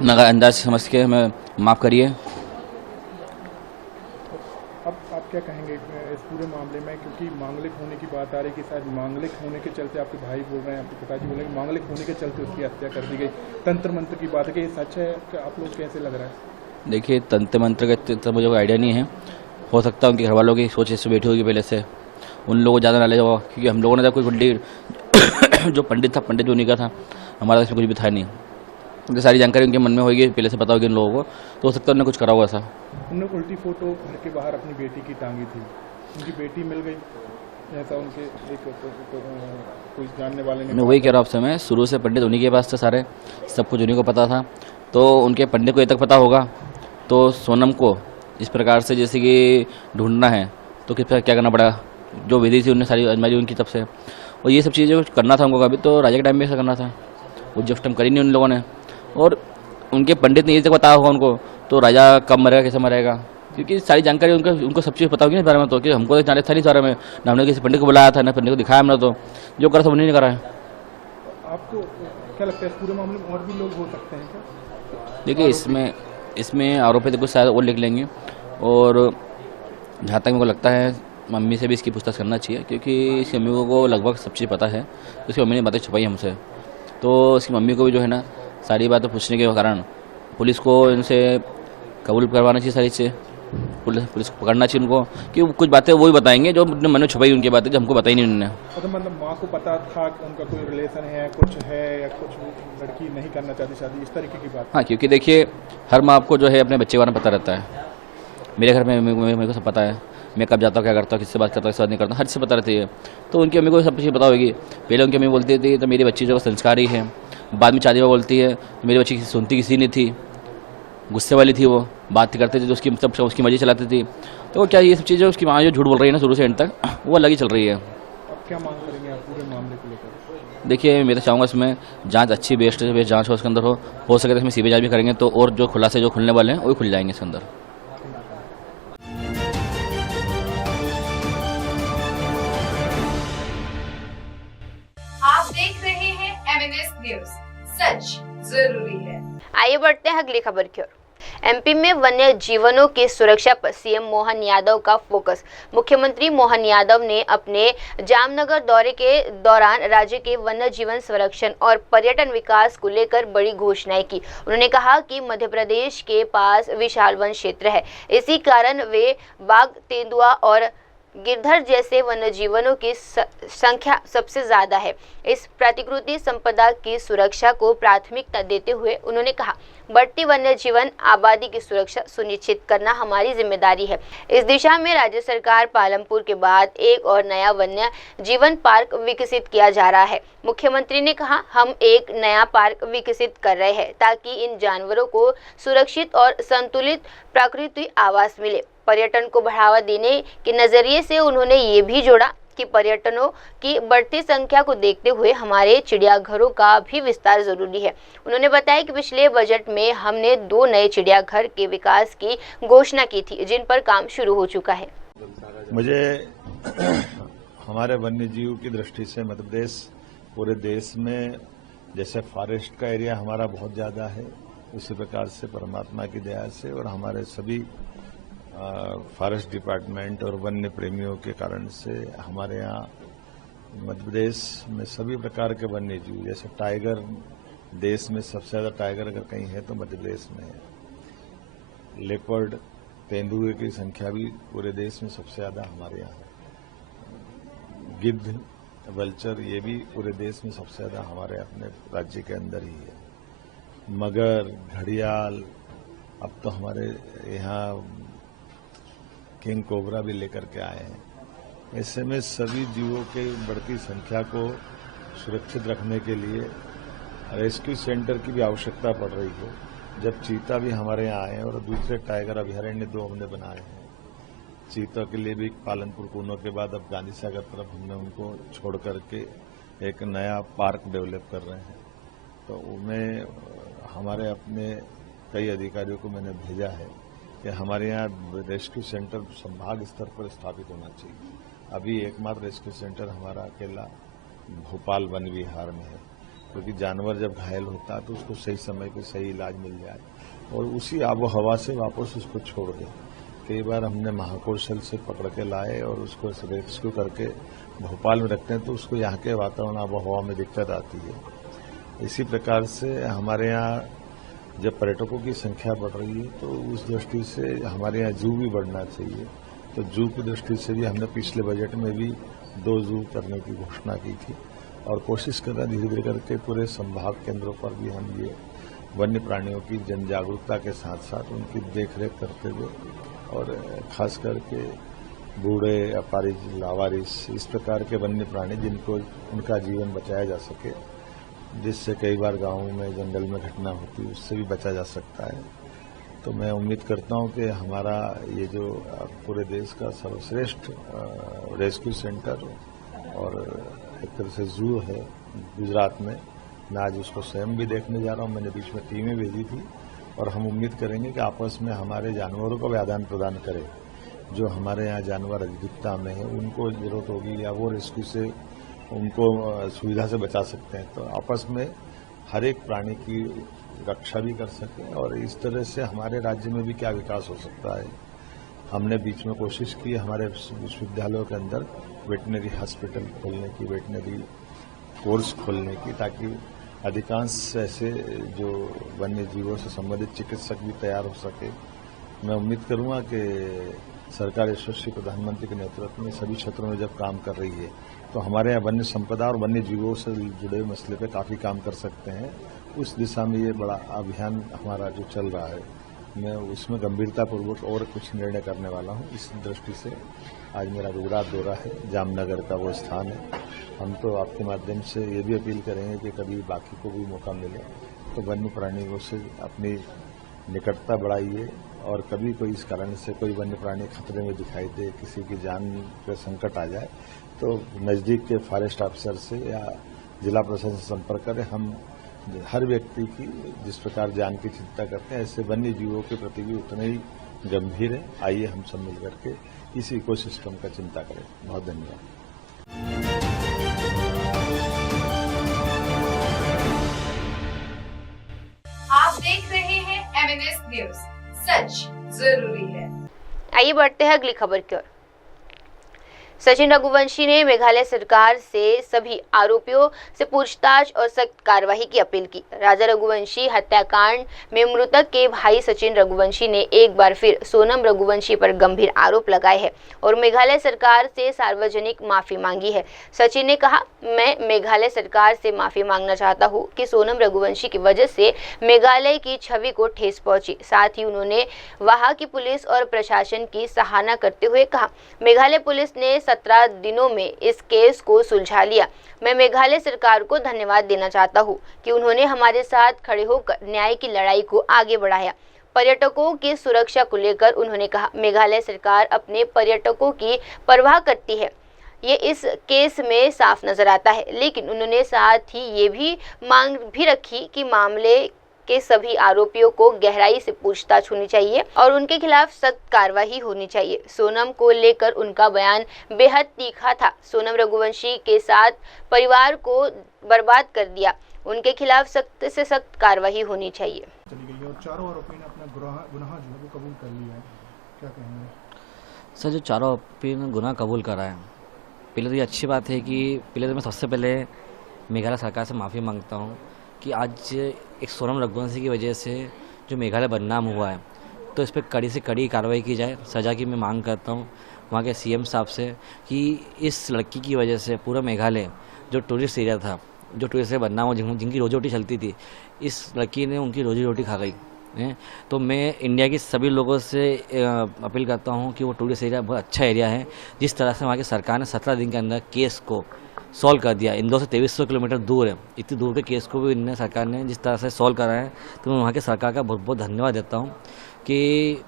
नज़रअंदाज समझ के हमें माफ़ करिए। अब आप क्या कहेंगे इस पूरे मामले में, क्योंकि मांगलिक होने की बात आ रही है कि शायद मांगलिक होने के चलते आपके भाई बोल रहे हैं, आपके पिताजी बोल रहे हैं मांगलिक होने के चलते उसकी हत्या कर दी गई। तंत्र मंत्र की बात है कि ये सच है? आप लोग कैसे लग रहा है? देखिए, तंत्र मंत्र का मुझे कोई आइडिया नहीं है। हो सकता है उनके घर वालों की सोच इससे बैठी होगी पहले से, उन लोगों को ज़्यादा नॉलेज होगा, क्योंकि हम लोगों ने जब कोई पंडित जो पंडित था, पंडित जो नहीं का था, हमारा इसमें कुछ भी था नहीं। उनकी सारी जानकारी उनके मन में होगी, पहले से पता होगी इन लोगों को, तो हो सकता है उन्होंने कुछ करा होगा ऐसा। उन्होंने उल्टी फोटो घर के बाहर अपनी बेटी की टांगी थी, उनकी बेटी मिल गई, ऐसा उनके एक कोई जानने वाले ने। मैं वही कह रहा हूँ आपसे, मैं शुरू से पंडित उन्हीं के पास थे, सारे सब कुछ उन्हीं को पता था। तो उनके पंडित को ये तक पता होगा, तो सोनम को इस प्रकार से जैसे कि ढूंढना है तो किस प्रकार क्या करना पड़ा, जो विधि थी उन्हें सारी आजमाई उनकी तब से, और ये सब चीज़ें करना था उनको कभी, तो राजा के टाइम में ऐसा करना था, वो जब टाइम करी नहीं उन लोगों ने। और उनके पंडित ने ये तक पता होगा उनको, तो राजा कब मरेगा, कैसे मरेगा, क्योंकि सारी जानकारी उनको सब चीज़ पता होगी ना इस बारे में। तो कि हमको तो जाने था नहीं इस बारे में, ना हमने किसी पंडित को बुलाया था, ना पंडित को दिखाया हमने, तो जो करा था उन्होंने नहीं करा है। आपको क्या लगता है इस पूरे मामले में और भी लोग हो सकते हैं क्या? देखिए, इसमें आरोपी तो कुछ शायद और लिख लेंगे, और जहाँ तक मेरे को लगता है मम्मी से भी इसकी पूछताछ करना चाहिए, क्योंकि इसकी मम्मी को लगभग सब चीज़ पता है। उसकी मम्मी ने बातें छुपाई हमसे, तो इसकी मम्मी को भी जो है ना सारी बातें पूछने के कारण पुलिस को इनसे कबूल करवाना चाहिए, सारी चीज़ें पुलिस को पकड़ना चाहिए उनको, कि कुछ बातें वही बताएंगे जो अपने मन में छुपाई उनकी बातें, जो हमको बताई नहीं उन्होंने। तो मतलब माँ को पता था कि उनका कोई रिलेशन है, कुछ है, या कुछ लड़की नहीं करना चाहती शादी, इस तरीके की बात? हाँ, क्योंकि देखिए हर माँ को जो है अपने बच्चे के बारे में पता रहता है। मेरे घर में मेरे को सब पता है, मैं कब जाता हूँ, क्या करता हूँ, किससे बात करता हूँ, किससे बात नहीं करता, हर चीज़ पता रहती है। तो उनकी मम्मी को सब चीज़ पता होगी। पहले उनकी मम्मी बोलती थी तो मेरी बच्ची जो संस्कारी है, बाद में शादी में बोलती है तो मेरी बच्ची सुनती किसी नहीं थी। गुस्से वाली थी, वो बात करते थे तो उसकी मतलब उसकी मर्जी चलाती थी। तो क्या ये सब चीज़ें उसकी माँ जो झूठ बोल रही है ना शुरू से एंड तक, वो अलग ही चल रही है। अब क्या मांग करेंगे आप पूरे मामले को लेकर? देखिए मैं तो चाहूँगा इसमें जांच अच्छी बेस्ट जांच हो उसके अंदर हो सके तो इसमें सीबीआई जांच भी करेंगे तो और जो खुलासे जो खुलने वाले हैं वो खुल जाएंगे इसके अंदर। आप देख रहे हैं MNS न्यूज, सच जरूरी है। आइए बढ़ते हैं अगली खबर की ओर। एमपी में वन्य जीवनों की सुरक्षा पर सीएम मोहन यादव का फोकस। मुख्यमंत्री मोहन यादव ने अपने जामनगर दौरे के दौरान राज्य के वन्य जीवन संरक्षण और पर्यटन विकास को लेकर बड़ी घोषणाएं की। उन्होंने कहा कि मध्य प्रदेश के पास विशाल वन क्षेत्र है, इसी कारण वे बाघ, तेंदुआ और गिरधर जैसे वन्य जीवनों की संख्या सबसे ज्यादा है। इस प्राकृतिक संपदा की सुरक्षा को प्राथमिकता देते हुए उन्होंने कहा, बढ़ती वन्य जीवन आबादी की सुरक्षा सुनिश्चित करना हमारी जिम्मेदारी है। इस दिशा में राज्य सरकार पालमपुर के बाद एक और नया वन्य जीवन पार्क विकसित किया जा रहा है। मुख्यमंत्री ने कहा, हम एक नया पार्क विकसित कर रहे हैं ताकि इन जानवरों को सुरक्षित और संतुलित प्राकृतिक आवास मिले। पर्यटन को बढ़ावा देने के नजरिए से उन्होंने ये भी जोड़ा कि पर्यटकों की बढ़ती संख्या को देखते हुए हमारे चिड़ियाघरों का भी विस्तार जरूरी है। उन्होंने बताया कि पिछले बजट में हमने 2 नए चिड़ियाघर के विकास की घोषणा की थी, जिन पर काम शुरू हो चुका है। मुझे हमारे वन्य जीव की दृष्टि से मध्य प्रदेश पूरे देश में जैसे फॉरेस्ट का एरिया हमारा बहुत ज्यादा है, उसी प्रकार से परमात्मा की दया से और हमारे सभी फॉरेस्ट डिपार्टमेंट और वन्य प्रेमियों के कारण से हमारे यहाँ मध्य प्रदेश में सभी प्रकार के वन्य जीव, जैसे टाइगर, देश में सबसे ज्यादा टाइगर अगर कहीं है तो मध्य प्रदेश में है। लेपर्ड, तेंदुए की संख्या भी पूरे देश में सबसे ज्यादा हमारे यहाँ है। गिद्ध, वल्चर, ये भी पूरे देश में सबसे ज्यादा हमारे अपने राज्य के अंदर ही है। मगर, घड़ियाल, अब तो हमारे यहाँ किंग कोबरा भी लेकर के आए हैं। ऐसे में सभी जीवों के बढ़ती संख्या को सुरक्षित रखने के लिए रेस्क्यू सेंटर की भी आवश्यकता पड़ रही है। जब चीता भी हमारे यहाँ आए हैं और दूसरे टाइगर अभयारण्य 2 हमने बनाए हैं। चीता के लिए भी पालनपुर कूनो के बाद अब गांधी सागर तरफ हमने उनको छोड़ करके एक नया पार्क डेवलप कर रहे हैं। तो उनमें हमारे अपने कई अधिकारियों को मैंने भेजा है कि हमारे यहाँ रेस्क्यू सेंटर संभाग स्तर पर स्थापित होना चाहिए। अभी एकमात्र रेस्क्यू सेंटर हमारा अकेला भोपाल वन विहार में है, क्योंकि जानवर जब घायल होता है तो उसको सही समय पर सही इलाज मिल जाए और उसी आबो हवा से वापस उसको छोड़ दें। कई बार हमने महाकौशल से पकड़ के लाए और उसको रेस्क्यू करके भोपाल में रखते हैं तो उसको यहाँ के वातावरण आबो हवा में दिक्कत आती है। इसी प्रकार से हमारे यहाँ जब पर्यटकों की संख्या बढ़ रही है तो उस दृष्टि से हमारे यहाँ जू भी बढ़ना चाहिए। तो जू की दृष्टि से भी हमने पिछले बजट में भी 2 जू करने की घोषणा की थी और कोशिश कर रहे हैं धीरे धीरे करके पूरे संभाग केंद्रों पर भी हम ये वन्य प्राणियों की जन जागरूकता के साथ साथ उनकी देखरेख करते हुए और खास करके बूढ़े, अपारिज, लावारिस, इस प्रकार के वन्य प्राणी जिनको उनका जीवन बचाया जा सके, जिससे कई बार गाँव में जंगल में घटना होती है उससे भी बचा जा सकता है। तो मैं उम्मीद करता हूं कि हमारा ये जो पूरे देश का सर्वश्रेष्ठ रेस्क्यू सेंटर और एक तरह से जू है गुजरात में, मैं आज उसको स्वयं भी देखने जा रहा हूं। मैंने बीच में टीमें भेजी थी और हम उम्मीद करेंगे कि आपस में हमारे जानवरों को भी आदान प्रदान करें। जो हमारे यहाँ जानवर अधिकता में है उनको जरूरत होगी या वो रेस्क्यू से उनको सुविधा से बचा सकते हैं, तो आपस में हर एक प्राणी की रक्षा भी कर सकें और इस तरह से हमारे राज्य में भी क्या विकास हो सकता है। हमने बीच में कोशिश की हमारे विश्वविद्यालयों के अंदर वेटनरी हॉस्पिटल खोलने की, वेटनरी कोर्स खोलने की, ताकि अधिकांश ऐसे जो वन्य जीवों से संबंधित चिकित्सक भी तैयार हो सके। मैं उम्मीद करूंगा कि सरकार यशस्वी प्रधानमंत्री के नेतृत्व में सभी क्षेत्रों में जब काम कर रही है तो हमारे यहाँ वन्य संपदा और वन्य जीवों से जुड़े मसले पे काफी काम कर सकते हैं। उस दिशा में ये बड़ा अभियान हमारा जो चल रहा है, मैं उसमें गंभीरतापूर्वक और कुछ निर्णय करने वाला हूँ। इस दृष्टि से आज मेरा गुजरात दौरा है, जामनगर का वो स्थान है। हम तो आपके माध्यम से ये भी अपील करेंगे कि कभी बाकी को भी मौका मिले तो वन्य प्राणियों से अपनी निकटता बढ़ाइए और कभी कोई इस कारण से कोई वन्य प्राणी खतरे में दिखाई दे, किसी की जान पे संकट आ जाए तो नज़दीक के फॉरेस्ट ऑफिसर से या जिला प्रशासन से संपर्क करें। हम हर व्यक्ति की जिस प्रकार जान की चिंता करते हैं ऐसे वन्य जीवों के प्रति भी उतने ही गंभीर है। आइए हम सब मिलकर के इस इकोसिस्टम का चिंता करें। बहुत धन्यवाद। आप देख रहे हैं MNS न्यूज, सच जरूरी है। आइए बढ़ते हैं अगली खबर की ओर। सचिन रघुवंशी ने मेघालय सरकार से सभी आरोपियों से पूछताछ और सख्त कार्रवाई की अपील की। राजा रघुवंशी हत्याकांड में मृतक के भाई सचिन रघुवंशी ने एक बार फिर सोनम रघुवंशी पर गंभीर आरोप लगाए हैं और मेघालय सरकार से सार्वजनिक माफी मांगी है। सचिन ने कहा, मैं मेघालय सरकार से माफी मांगना चाहता हूं कि सोनम रघुवंशी की वजह से मेघालय की छवि को ठेस पहुंची। साथ ही उन्होंने वहां की पुलिस और प्रशासन की सराहना करते हुए कहा, मेघालय पुलिस ने 17 दिनों में इस केस को सुलझा लिया। मैं मेघालय सरकार को धन्यवाद देना चाहता हूं कि उन्होंने हमारे साथ खड़े होकर न्याय की लड़ाई को आगे बढ़ाया। पर्यटकों की सुरक्षा को लेकर उन्होंने कहा, मेघालय सरकार अपने पर्यटकों की परवाह करती है, ये इस केस में साफ नजर आता है। लेकिन उन्होंने साथ ही ये भी मांग भी रखी कि मामले के सभी आरोपियों को गहराई से पूछताछ होनी चाहिए और उनके खिलाफ सख्त कार्रवाई होनी चाहिए। सोनम को लेकर उनका बयान बेहद तीखा था। सोनम रघुवंशी के साथ परिवार को बर्बाद कर दिया, उनके खिलाफ सख्त से सख्त कार्रवाई होनी चाहिए। चली गई और चारों आरोपी ने अपना गुनाह जो है वो कबूल कर लिया है, क्या कहेंगे? सर, जो चारों आरोपी ने गुनाह कबूल करा है, पहले तो ये अच्छी बात है कि पहले तो मैं सबसे पहले मेघालय सरकार से माफ़ी मांगता हूँ कि आज एक सोनम रघुवंशी की वजह से जो मेघालय बदनाम हुआ है, तो इस पर कड़ी से कड़ी कार्रवाई की जाए। सज़ा की मैं मांग करता हूँ वहाँ के CM साहब से कि इस लड़की की वजह से पूरा मेघालय जो टूरिस्ट एरिया था, जो टूरिस्ट से बदनाम हो, जिनकी रोजी रोटी चलती थी, इस लड़की ने उनकी रोजी रोटी खा गई है। तो मैं इंडिया के सभी लोगों से अपील करता हूँ कि वो टूरिस्ट एरिया बहुत अच्छा एरिया है। जिस तरह से वहाँ की सरकार ने 17 दिन के अंदर केस को सॉल्व कर दिया। इंदौर से 2300 किलोमीटर दूर है, इतनी दूर के केस को भी इन्हें सरकार ने जिस तरह से सॉल्व करा है, तो मैं वहाँ के सरकार का बहुत बहुत धन्यवाद देता हूँ कि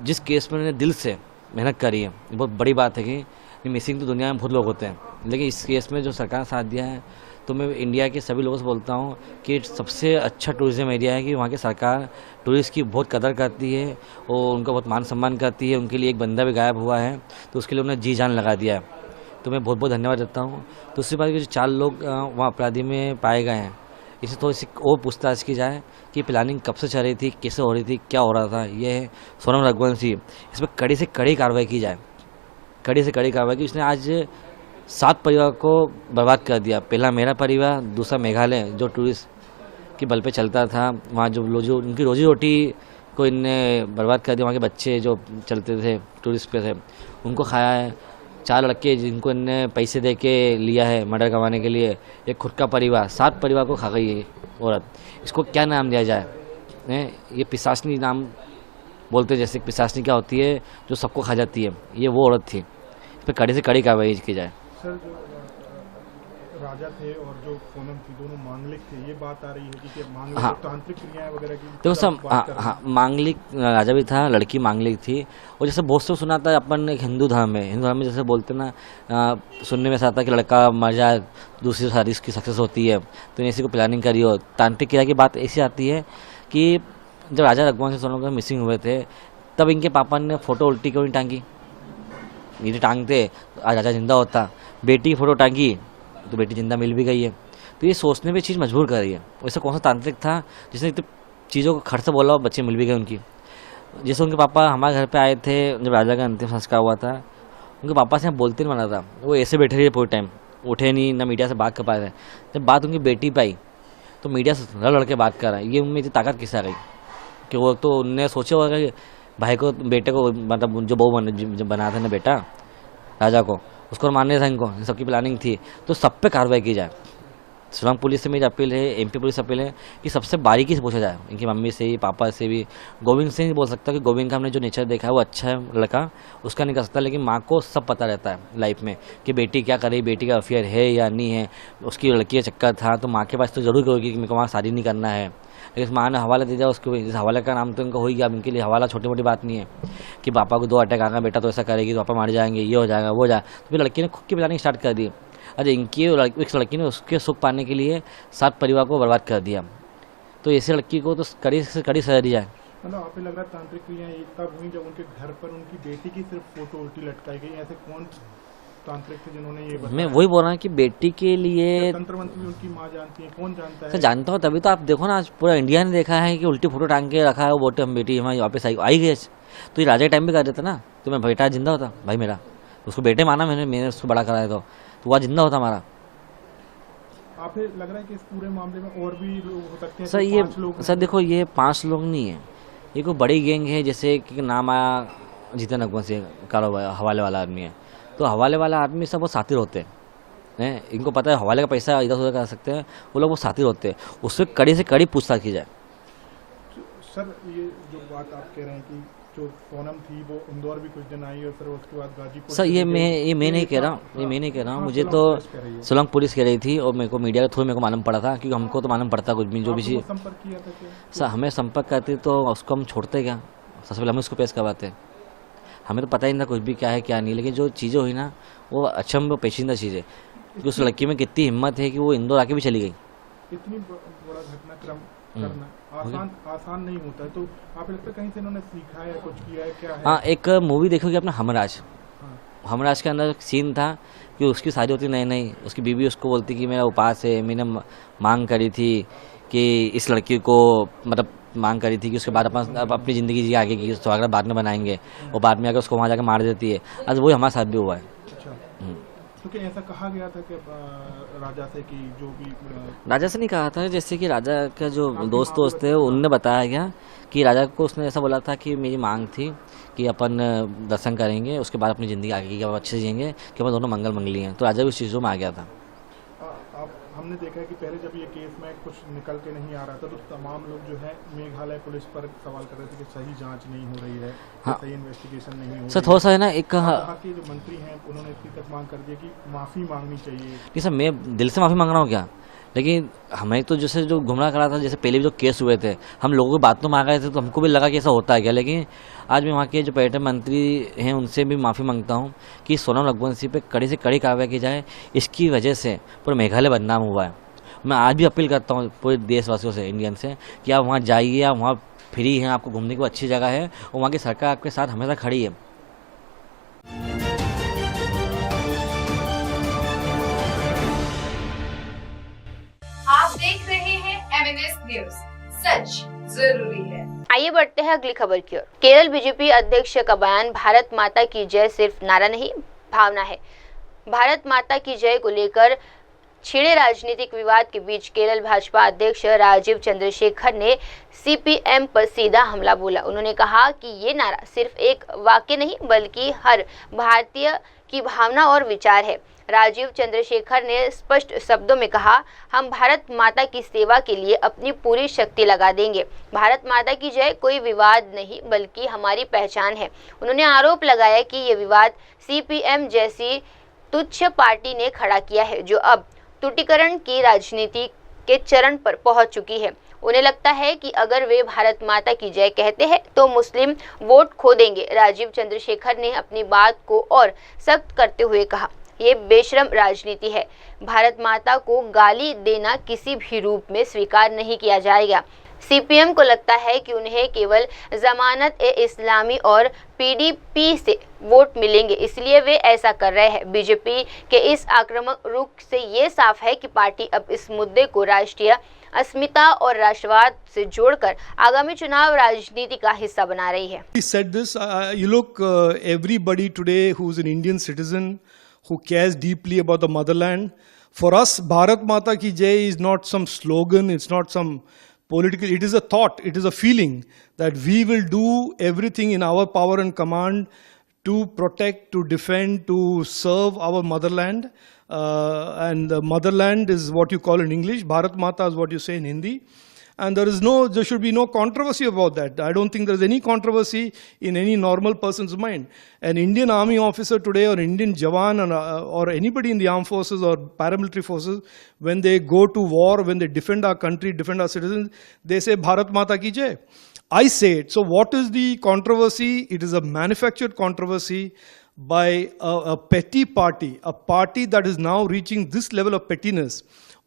जिस केस में उन्होंने दिल से मेहनत करी है। ये बहुत बड़ी बात है कि मिसिंग तो दुनिया में बहुत लोग होते हैं, लेकिन इस केस में जो सरकार ने साथ दिया है, तो मैं इंडिया के सभी लोगों से बोलता हूँ कि सबसे अच्छा टूरिज़्म एरिया है कि वहाँ की सरकार टूरिस्ट की बहुत कदर करती है और उनका बहुत मान सम्मान करती है। उनके लिए एक बंदा भी गायब हुआ है तो उसके लिए उन्होंने जी जान लगा दिया है, तो मैं बहुत बहुत धन्यवाद देता हूँ। दूसरी बात कि जो 4 लोग वहाँ अपराधी में पाए गए हैं, इसे थोड़ी सी और पूछताछ की जाए कि प्लानिंग कब से चल रही थी, कैसे हो रही थी, क्या हो रहा था। ये है सोनम रघुवंशी, इस पर कड़ी से कड़ी कार्रवाई की जाए, कड़ी से कड़ी कार्रवाई की। इसने आज 7 परिवार को बर्बाद कर दिया। पहला मेरा परिवार, दूसरा मेघालय जो टूरिस्ट के बल पे चलता था, वहाँ जो उनकी रोजी रोटी को इनने बर्बाद कर दिया। वहाँ के बच्चे जो चलते थे टूरिस्ट पे थे उनको खाया है। 4 लड़के जिनको इनने पैसे दे के लिया है मर्डर करवाने के लिए, एक खुद का परिवार, 7 परिवार को खा गई है औरत। इसको क्या नाम दिया जाए? ये पिशाचनी नाम बोलते, जैसे पिशाचनी क्या होती है जो सबको खा जाती है, ये वो औरत थी। इस पर कड़ी से कड़ी कार्रवाई की जाए। सर, जो राजा थे और जो सोनम थी दोनों मांगलिक थे, ये बात आ रही है कि मांगलिक तांत्रिक क्रियाएं वगैरह की देखो सब, हाँ, मांगलिक राजा भी था, लड़की मांगलिक थी। और जैसे बहुत से सुना था अपन एक हिंदू धर्म में जैसे बोलते ना, सुनने में ऐसा आता कि लड़का मर जाए दूसरी शादी उसकी सक्सेस होती है, तो इसी को प्लानिंग करी हो। तांत्रिक क्रिया की बात ऐसी आती है कि जब राजा रघुवंशी सोनम का मिसिंग हुए थे, तब इनके पापा ने फोटो उल्टी क्यों नहीं टांगी? ये टांगते आज राजा जिंदा होता। बेटी की फोटो टांगी तो बेटी जिंदा मिल भी गई है। तो ये सोचने पे चीज़ मजबूर कर रही है। वैसे कौन सा तांत्रिक था जिसने इतनी चीज़ों को खर्च से बोला और बच्चे मिल भी गए उनकी? जैसे उनके पापा हमारे घर पे आए थे जब राजा का अंतिम संस्कार हुआ था, उनके पापा से बोलते नहीं माना था, वो ऐसे बैठे रहे पूरे टाइम, उठे नहीं, ना मीडिया से बात कर पाए थे। जब बात उनकी बेटी पे आई तो मीडिया से लड़ के बात कर रहा है। ये उनमें इतनी ताकत किससे आ गई कि वो तो उनने सोचा होगा कि भाई को, बेटे को, मतलब जो बहू बनाया था ना बेटा राजा को, उसको मारने था इनको, इन सबकी प्लानिंग थी। तो सब पे कार्रवाई की जाए। सोलंग पुलिस से मेरी अपील है, MP पुलिस अपील है कि सबसे बारीकी से पूछा जाए, इनकी मम्मी से, पापा से भी। गोविंद से नहीं बोल सकता कि गोविंद का हमने जो नेचर देखा है वो अच्छा है लड़का, उसका नहीं कर सकता, लेकिन माँ को सब पता रहता है लाइफ में कि बेटी क्या करे, बेटी का अफेयर है या नहीं है, उसकी लड़की का चक्कर था, तो माँ के पास तो जरूर कहोगी कि मेरे को वहाँ शादी नहीं करना है। लेकिन माँ ने हवाला दे दिया उसको, इस हवाले का नाम तो इनका हो ही गया। अब इनके लिए हवाला छोटी मोटी बात नहीं है कि पापा को 2 अटैक आ गया, बेटा तो ऐसा करेगी तो पापा मार जाएंगे, ये हो जाएगा वो जाए। तो फिर लड़की ने खुद की प्लानिंग स्टार्ट कर दी। अच्छा, इस लड़की ने उसके सुख पाने के लिए 7 परिवार को बर्बाद कर दिया। तो ऐसी लड़की को तो कड़ी से कड़ी सजा दी जाए। मतलब आप लग रहा है तांत्रिक क्रियाएं एक तब हुई जब उनके घर पर उनकी बेटी की सिर्फ फोटो उल्टी लटकाई गई। ऐसे कौन तांत्रिक थे जिन्होंने ये बताया? मैं वही बोल रहा हूँ कि बेटी के लिए तंत्र मंत्र भी उनकी माँ जानती है, कौन जानता है? सर जानता हूँ, तभी तो आप देखो ना आज पूरा इंडिया ने देखा है कि उल्टी फोटो टांग के रखा है वो बोलते हम बेटी हमारी वापस आई गई। तो ये राजा के टाइम भी कर देता ना, तो मैं बेटा जिंदा होता भाई मेरा, उसको बेटे माना मैंने उसको बड़ा कराया तो वह जिंदा होता हमारा। आपको लग रहा है कि इस पूरे मामले में और भी लोग हो सकते हैं? सर ये सर देखो, ये 5 लोग नहीं है, ये कोई बड़ी गैंग है। जैसे कि नाम आया जीतन रघुवंशी कारोबार हवाले वाला आदमी है, तो हवाले वाला आदमी सब वो सातिर होते हैं। इनको पता है हवाले का पैसा इधर उधर कर सकते हैं, वो लोग वो सातिर होते हैं। उससे कड़ी से कड़ी पूछताछ की जाए। सर ये जो बात आप कह रहे हैं कि जो सोनम थी वो इंदौर भी कुछ दिन आई और फिर उसके बाद गाजीपुर। सर ये मैं नहीं कह रहा हूँ, मुझे तो सोलंग पुलिस कह रही थी और मेरे को मीडिया के थ्रू मेरे को मालूम पड़ा था, क्योंकि हमको तो मालूम पड़ता कुछ भी जो भी चीज़। संपर्क किया था क्या? सर हमें संपर्क करती तो उसको हम छोड़ते क्या? सबसे पहले हम उसको पेश करवाते। हमें तो पता ही नहीं था कुछ भी क्या है क्या नहीं, लेकिन जो चीज़ें हुई ना वो अचंभ पेचीदा चीज़ है कि उस लड़की में कितनी हिम्मत है कि वो इंदौर आके भी चली गई। इतनी बड़ा घटनाक्रम करना आसान नहीं होता है, तो आप लगता है कहीं से इन्होंने सीखा है, कुछ किया है, क्या है? हाँ, एक मूवी देखोगे अपना हमराज के अंदर सीन था कि उसकी शादी होती नहीं, उसकी बीवी उसको बोलती कि मेरा उपास है, मैंने मांग करी थी कि इस लड़की को मतलब मांग करी थी कि उसके बाद अपनी ज़िंदगी जी आगे की स्वागत बाद में बनाएंगे, और बाद में आकर उसको वहाँ जाकर मार देती है। आज वही हमारे साथ भी हुआ है। अच्छा, क्योंकि ऐसा कहा गया था कि राजा से कि जो भी राजा से नहीं कहा था, जैसे कि राजा का जो दोस्त थे उनने बताया गया कि राजा को उसने ऐसा बोला था कि मेरी मांग थी कि अपन दर्शन करेंगे, उसके बाद अपनी ज़िंदगी आगे की अच्छे से जिएंगे, कि अपन दोनों मंगल मंगली हैं। तो राजा भी उस चीज़ों में आ गया था। हमने देखा है कि पहले जब ये केस में कुछ निकल के नहीं आ रहा था तो तमाम लोग जो है मेघालय पुलिस पर सवाल कर रहे थे कि सही जांच नहीं हो रही है, सही इन्वेस्टिगेशन नहीं हो रही है। सर थोड़ा सा है ना, एक वहाँ के जो मंत्री हैं उन्होंने इतनी तक मांग कर दी कि माफ़ी मांगनी चाहिए। नहीं सर, मैं दिल से माफ़ी मांग रहा हूँ क्या, लेकिन हमें तो जैसे जो गुमराह करा था, जैसे पहले भी जो केस हुए थे हम लोगों की बातों में आ गए थे तो हमको भी लगा कि ऐसा होता है क्या। लेकिन आज मैं वहाँ के जो पर्यटन मंत्री हैं उनसे भी माफ़ी मांगता हूँ कि सोनम रघुवंशी पे कड़ी से कड़ी कार्रवाई की जाए। इसकी वजह से पूरा मेघालय बदनाम हुआ है। मैं आज भी अपील करता हूँ पूरे देशवासियों से, इंडियन से, कि आप वहाँ जाइए, आप वहाँ फ्री हैं, आपको घूमने की अच्छी जगह है और वहाँ की सरकार आपके साथ हमेशा खड़ी है। आप देख रहे हैं MNS न्यूज, सच जरूरी है। आइए बढ़ते हैं अगली खबर की ओर। केरल बीजेपी अध्यक्ष का बयान भारत माता की जय सिर्फ नारा नहीं भावना है। भारत माता की जय को लेकर छिड़े राजनीतिक विवाद के बीच केरल भाजपा अध्यक्ष राजीव चंद्रशेखर ने CPM पर सीधा हमला बोला। उन्होंने कहा कि ये नारा सिर्फ एक वाक्य नहीं बल्कि हर भारतीय की भावना और विचार है। राजीव चंद्रशेखर ने स्पष्ट शब्दों में कहा, हम भारत माता की सेवा के लिए अपनी पूरी शक्ति लगा देंगे। भारत माता की जय कोई विवाद नहीं बल्कि हमारी पहचान है। उन्होंने आरोप लगाया कि ये विवाद CPM जैसी तुच्छ पार्टी ने खड़ा किया है जो अब तुष्टीकरण की राजनीति के चरण पर पहुंच चुकी है। उन्हें लगता है कि अगर वे भारत माता की जय कहते हैं तो मुस्लिम वोट खो देंगे। राजीव चंद्रशेखर ने अपनी बात को और सख्त करते हुए कहा, ये बेशरम राजनीति है। भारत माता को गाली देना किसी भी रूप में स्वीकार नहीं किया जाएगा। CPM को लगता है कि उन्हें केवल जमानत-ए-इस्लामी और PDP से वोट मिलेंगे, इसलिए वे ऐसा कर रहे हैं। बीजेपी के इस आक्रामक रुख से ये साफ है कि पार्टी अब इस मुद्दे को राष्ट्रीय अस्मिता और राष्ट्रवाद से जोड़कर आगामी चुनाव राजनीति का हिस्सा बना रही है। He said this, you look, everybody today who's an Indian citizen who cares deeply about the motherland. For us, Bharat Mata Ki Jai is not some slogan, it's not some political, it is a thought, it is a feeling that we will do everything in our power and command to protect, to defend, to serve our motherland. And the motherland is what you call in English, Bharat Mata is what you say in Hindi. and there should be no controversy about that. I don't think there's any controversy in any normal person's mind. An Indian army officer today, or Indian Jawan, or anybody in the armed forces or paramilitary forces, when they go to war, when they defend our country, defend our citizens, they say Bharat Mata ki jai. I say it. So what is the controversy? It is a manufactured controversy by a petty party, a party that is now reaching this level of pettiness,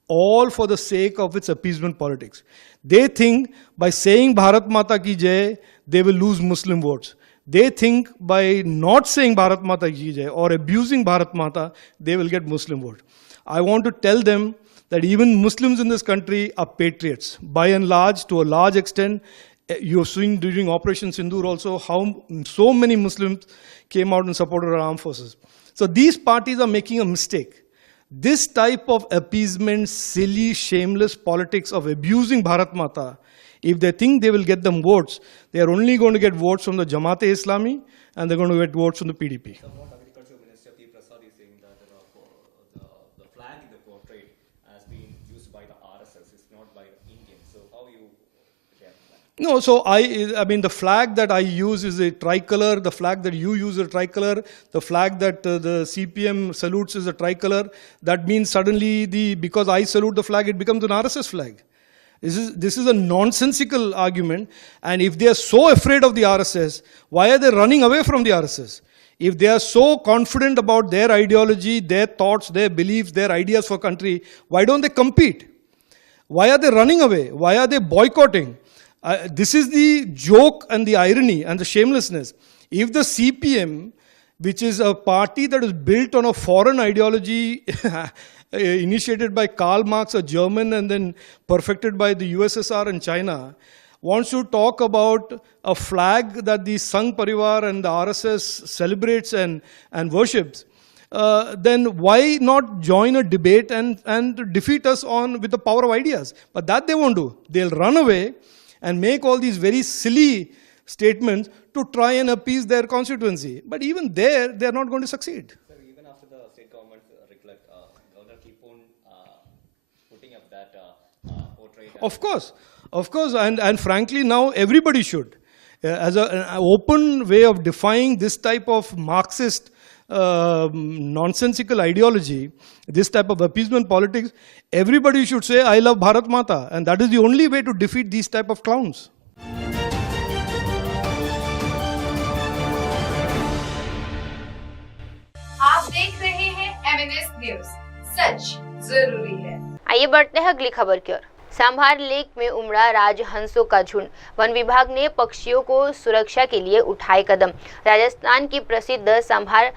all for the sake of its appeasement politics. They think by saying Bharat Mata ki jai, they will lose Muslim votes. They think by not saying Bharat Mata ki jai or abusing Bharat Mata, they will get Muslim votes. I want to tell them that even Muslims in this country are patriots. By and large, to a large extent, you're seeing during Operation Sindoor also how so many Muslims came out and supported our armed forces. So these parties are making a mistake. This type of appeasement, silly, shameless politics of abusing Bharat Mata, if they think they will get them votes, they are only going to get votes from the Jamaat-e-Islami and they're going to get votes from the PDP. Agriculture Minister P. Prasad is saying that the flag in the portrait has been used by the RSS, it's not by the Indians. So how you react to that? No, so I mean the flag that I use is a tricolor, the flag that you use is a tricolor, the flag that the CPM salutes is a tricolor. That means suddenly because I salute the flag, it becomes an RSS flag. This is a nonsensical argument, and if they are so afraid of the RSS, why are they running away from the RSS? If they are so confident about their ideology, their thoughts, their beliefs, their ideas for country, why don't they compete? Why are they running away? Why are they boycotting? This is the joke and the irony and the shamelessness. If the CPM, which is a party that is built on a foreign ideology initiated by Karl Marx, a German, and then perfected by the USSR and China, wants to talk about a flag that the Sangh Parivar and the RSS celebrates and worships, then why not join a debate and defeat us with the power of ideas? But that they won't do. They'll run away and make all these very silly statements to try and appease their constituency. But even there, they are not going to succeed. Sir, even after the state government recollect, Governor keep on putting up that portrait. Of course, and frankly now everybody should. As an open way of defying this type of Marxist nonsensical ideology, this type of appeasement politics, everybody should say, I love Bharat Mata. And that is the only way to defeat these type of clowns. आप देख रहे हैं MNS news, सच जरूरी है। आइए बढ़ते हैं अगली खबर की ओर। सांभार लेक में उमड़ा राजहंसों का झुंड, वन विभाग ने पक्षियों को सुरक्षा के लिए उठाए कदम। राजस्थान की प्रसिद्ध सांभार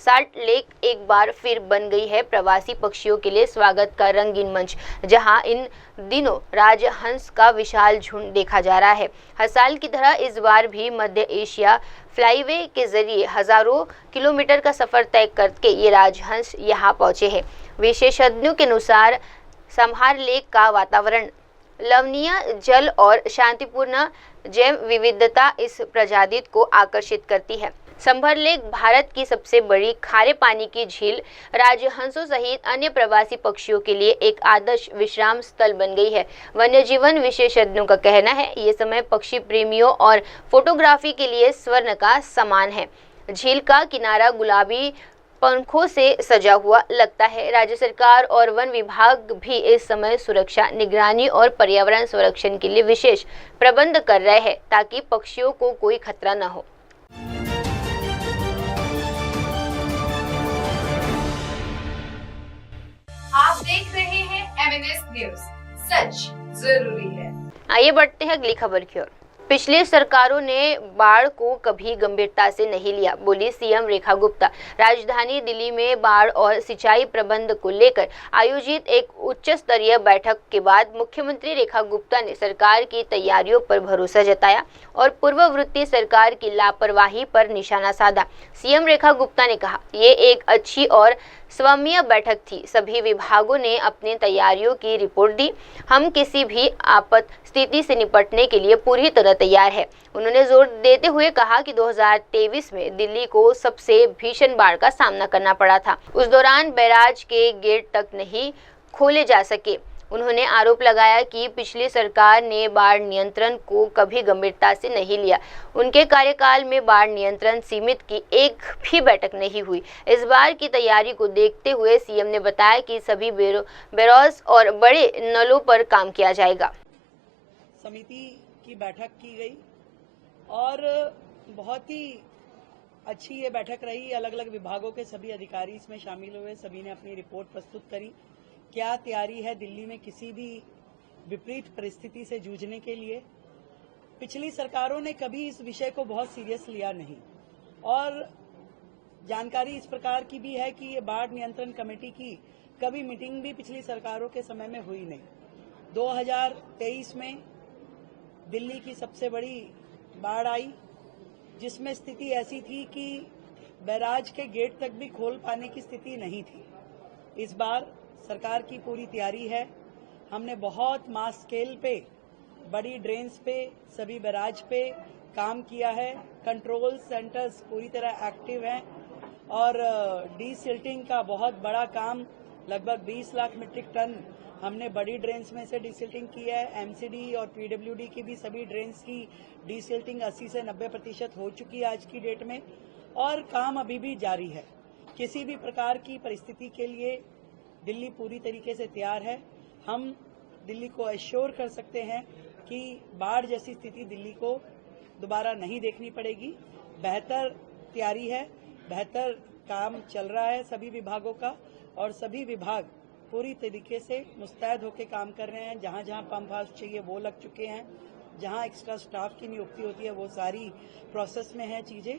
साल्ट लेक एक बार फिर बन गई है प्रवासी पक्षियों के लिए स्वागत का रंगीन मंच, जहां इन दिनों राजहंस का विशाल झुंड देखा जा रहा है। हर साल की तरह इस बार भी मध्य एशिया फ्लाईवे के जरिए हजारों किलोमीटर का सफर तय करके ये राजहंस यहां पहुंचे हैं। विशेषज्ञों के अनुसार सांभार लेक का वातावरण लवणीय जल और शांतिपूर्ण जैव विविधता इस प्रजाति को आकर्षित करती है। सांभार लेक भारत की सबसे बड़ी खारे पानी की झील राजहंसों सहित अन्य प्रवासी पक्षियों के लिए एक आदर्श विश्राम स्थल बन गई है। वन्य जीवन विशेषज्ञों का कहना है ये समय पक्षी प्रेमियों और फोटोग्राफी के लिए स्वर्ण का समान है। झील का किनारा गुलाबी पंखों से सजा हुआ लगता है। राज्य सरकार और वन विभाग भी इस समय सुरक्षा, निगरानी और पर्यावरण संरक्षण के लिए विशेष प्रबंध कर रहे हैं ताकि पक्षियों को कोई खतरा न हो। आप देख रहे हैं MNS न्यूज, सच जरूरी है। आइए बढ़ते हैं अगली खबर की ओर। पिछली सरकारों ने बाढ़ को कभी गंभीरता से नहीं लिया, बोली सीएम रेखा गुप्ता। राजधानी दिल्ली में बाढ़ और सिंचाई प्रबंध को लेकर आयोजित एक उच्च स्तरीय बैठक के बाद मुख्यमंत्री रेखा गुप्ता ने सरकार की तैयारियों पर भरोसा जताया और पूर्ववर्ती सरकार की लापरवाही पर निशाना साधा। सीएम रेखा गुप्ता ने कहा, ये एक अच्छी और स्वाम्य बैठक थी। सभी विभागों ने अपनी तैयारियों की रिपोर्ट दी। हम किसी भी आपात स्थिति से निपटने के लिए पूरी तरह तैयार है। उन्होंने जोर देते हुए कहा कि 2023 में दिल्ली को सबसे भीषण बाढ़ का सामना करना पड़ा था। उस दौरान बैराज के गेट तक नहीं खोले जा सके उन्होंने आरोप लगाया कि पिछली सरकार ने बाढ़ नियंत्रण को कभी गंभीरता से नहीं लिया। उनके कार्यकाल में बाढ़ नियंत्रण समिति की एक भी बैठक नहीं हुई। इस बार की तैयारी को देखते हुए सीएम ने बताया कि सभी बैराज और बड़े नलों पर काम किया जाएगा। समिति की बैठक की गई और बहुत ही अच्छी ये बैठक रही। अलग अलग विभागों के सभी अधिकारी इसमें शामिल हुए, सभी ने अपनी रिपोर्ट प्रस्तुत करी। क्या तैयारी है दिल्ली में किसी भी विपरीत परिस्थिति से जूझने के लिए। पिछली सरकारों ने कभी इस विषय को बहुत सीरियस लिया नहीं और जानकारी इस प्रकार की भी है कि ये बाढ़ नियंत्रण कमेटी की कभी मीटिंग भी पिछली सरकारों के समय में हुई नहीं। 2023 में दिल्ली की सबसे बड़ी बाढ़ आई जिसमें स्थिति ऐसी थी कि बैराज के गेट तक भी खोल पाने की स्थिति नहीं थी। इस बार सरकार की पूरी तैयारी है। हमने बहुत मास स्केल पे बड़ी ड्रेन्स पे सभी बैराज पे काम किया है। कंट्रोल सेंटर्स पूरी तरह एक्टिव हैं और डीसिल्टिंग का बहुत बड़ा काम लगभग 20 लाख मीट्रिक टन हमने बड़ी ड्रेन्स में से डीसिल्टिंग की है। एमसीडी और पीडब्ल्यूडी की भी सभी ड्रेन्स की डीसिल्टिंग 80 से 90% हो चुकी है आज की डेट में और काम अभी भी जारी है। किसी भी प्रकार की परिस्थिति के लिए दिल्ली पूरी तरीके से तैयार है। हम दिल्ली को एश्योर कर सकते हैं कि बाढ़ जैसी स्थिति दिल्ली को दोबारा नहीं देखनी पड़ेगी। बेहतर तैयारी है, बेहतर काम चल रहा है सभी विभागों का और सभी विभाग पूरी तरीके से मुस्तैद होकर काम कर रहे हैं। जहां जहां पंप हाउस चाहिए वो लग चुके हैं, जहां एक्स्ट्रा स्टाफ की नियुक्ति होती है वो सारी प्रोसेस में है चीजें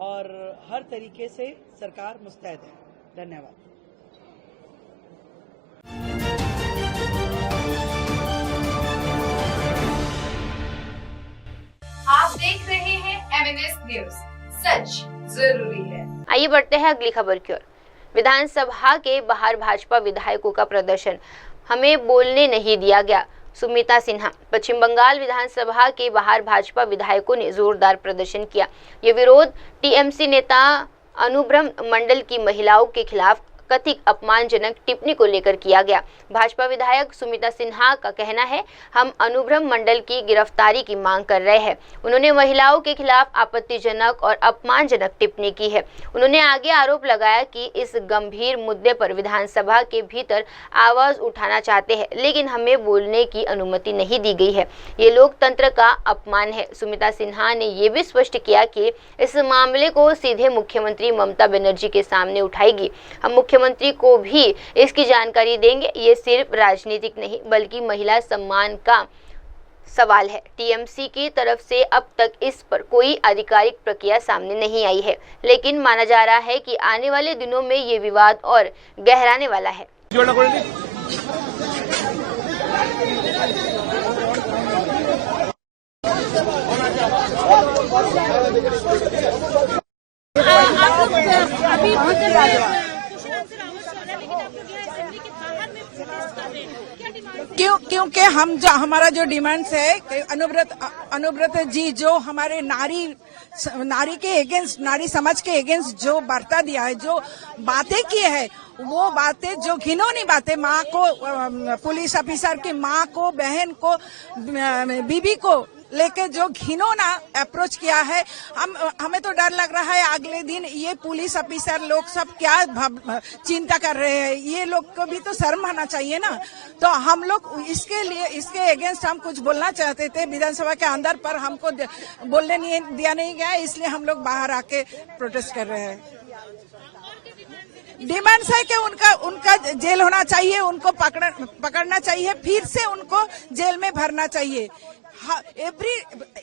और हर तरीके से सरकार मुस्तैद है। धन्यवाद। आप देख रहे हैं MNS न्यूज, सच जरूरी है। आइए बढ़ते हैं अगली खबर की ओर। विधानसभा के बाहर भाजपा विधायकों का प्रदर्शन, हमें बोलने नहीं दिया गया। सुमिता सिन्हा। पश्चिम बंगाल विधानसभा के बाहर भाजपा विधायकों ने जोरदार प्रदर्शन किया। ये विरोध टीएमसी नेता अनुब्रह्म मंडल की महिलाओं के खिलाफ कथित अपमानजनक टिप्पणी को लेकर किया गया। भाजपा विधायक सुमिता सिन्हा का कहना है, हम अनुब्रह्म मंडल की गिरफ्तारी की मांग कर रहे हैं। उन्होंने महिलाओं के खिलाफ आपत्तिजनक और अपमानजनक टिप्पणी की है। उन्होंने आगे आरोप लगाया कि इस गंभीर मुद्दे पर विधानसभा के भीतर आवाज उठाना चाहते हैं, लेकिन हमें बोलने की अनुमति नहीं दी गई है। ये लोकतंत्र का अपमान है। सुमिता सिन्हा ने ये भी स्पष्ट किया कि इस मामले को सीधे मुख्यमंत्री ममता बनर्जी के सामने उठाएगी। हम मुख्यमंत्री को भी इसकी जानकारी देंगे। ये सिर्फ राजनीतिक नहीं बल्कि महिला सम्मान का सवाल है। टीएमसी की तरफ से अब तक इस पर कोई आधिकारिक प्रक्रिया सामने नहीं आई है, लेकिन माना जा रहा है कि आने वाले दिनों में ये विवाद और गहराने वाला है। क्योंकि हमारा जो डिमांड्स है अनुव्रत जी जो हमारे नारी के अगेंस्ट, नारी समाज के अगेंस्ट जो वार्ता दिया है, जो बातें की है, वो बातें जो घिनौनी बातें, माँ को, पुलिस ऑफिसर की माँ को, बहन को, बीबी को लेके जो घिनौना अप्रोच किया है, हमें तो डर लग रहा है अगले दिन ये पुलिस ऑफिसर लोग सब क्या चिंता कर रहे हैं। ये लोग को भी तो शर्म आना चाहिए ना। तो हम लोग इसके लिए, इसके अगेंस्ट हम कुछ बोलना चाहते थे विधानसभा के अंदर, पर हमको बोलने नहीं दिया नहीं गया, इसलिए हम लोग बाहर आके प्रोटेस्ट कर रहे हैं। डिमांड्स है कि उनका जेल होना चाहिए, उनको पकड़ना चाहिए, फिर से उनको जेल में भरना चाहिए।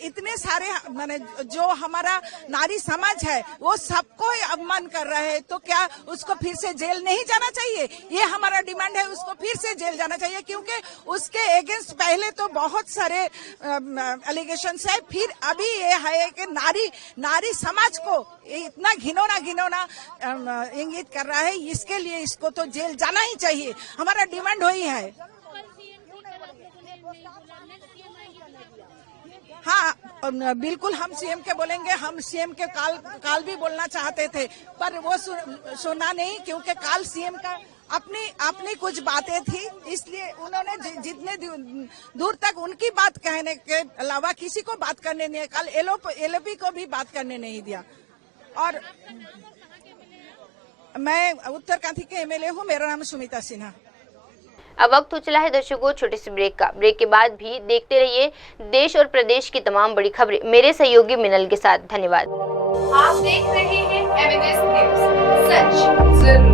इतने सारे माने जो हमारा नारी समाज है वो सबको अपमान कर रहा है, तो क्या उसको फिर से जेल नहीं जाना चाहिए? ये हमारा डिमांड है, उसको फिर से जेल जाना चाहिए, क्योंकि उसके अगेंस्ट पहले तो बहुत सारे एलिगेशंस है, फिर अभी ये है कि नारी समाज को इतना घिनौना इंगित कर रहा है। इसके लिए इसको तो जेल जाना ही चाहिए। हमारा डिमांड वही है। हाँ बिल्कुल, हम सीएम के बोलेंगे। हम सीएम के काल भी बोलना चाहते थे, पर वो सुना नहीं, क्योंकि काल सीएम का अपनी कुछ बातें थी, इसलिए उन्होंने जितने दूर तक उनकी बात कहने के अलावा किसी को बात करने नहीं, कल एलओपी को भी बात करने नहीं दिया। और मैं उत्तरकाशी के एमएलए हूँ, मेरा नाम सुमिता सिन्हा। अब वक्त हो चला है दर्शकों छोटे से ब्रेक का। ब्रेक के बाद भी देखते रहिए देश और प्रदेश की तमाम बड़ी खबरें मेरे सहयोगी मिनल के साथ। धन्यवाद। आप देख रहे हैं MNS न्यूज, सच जरूर।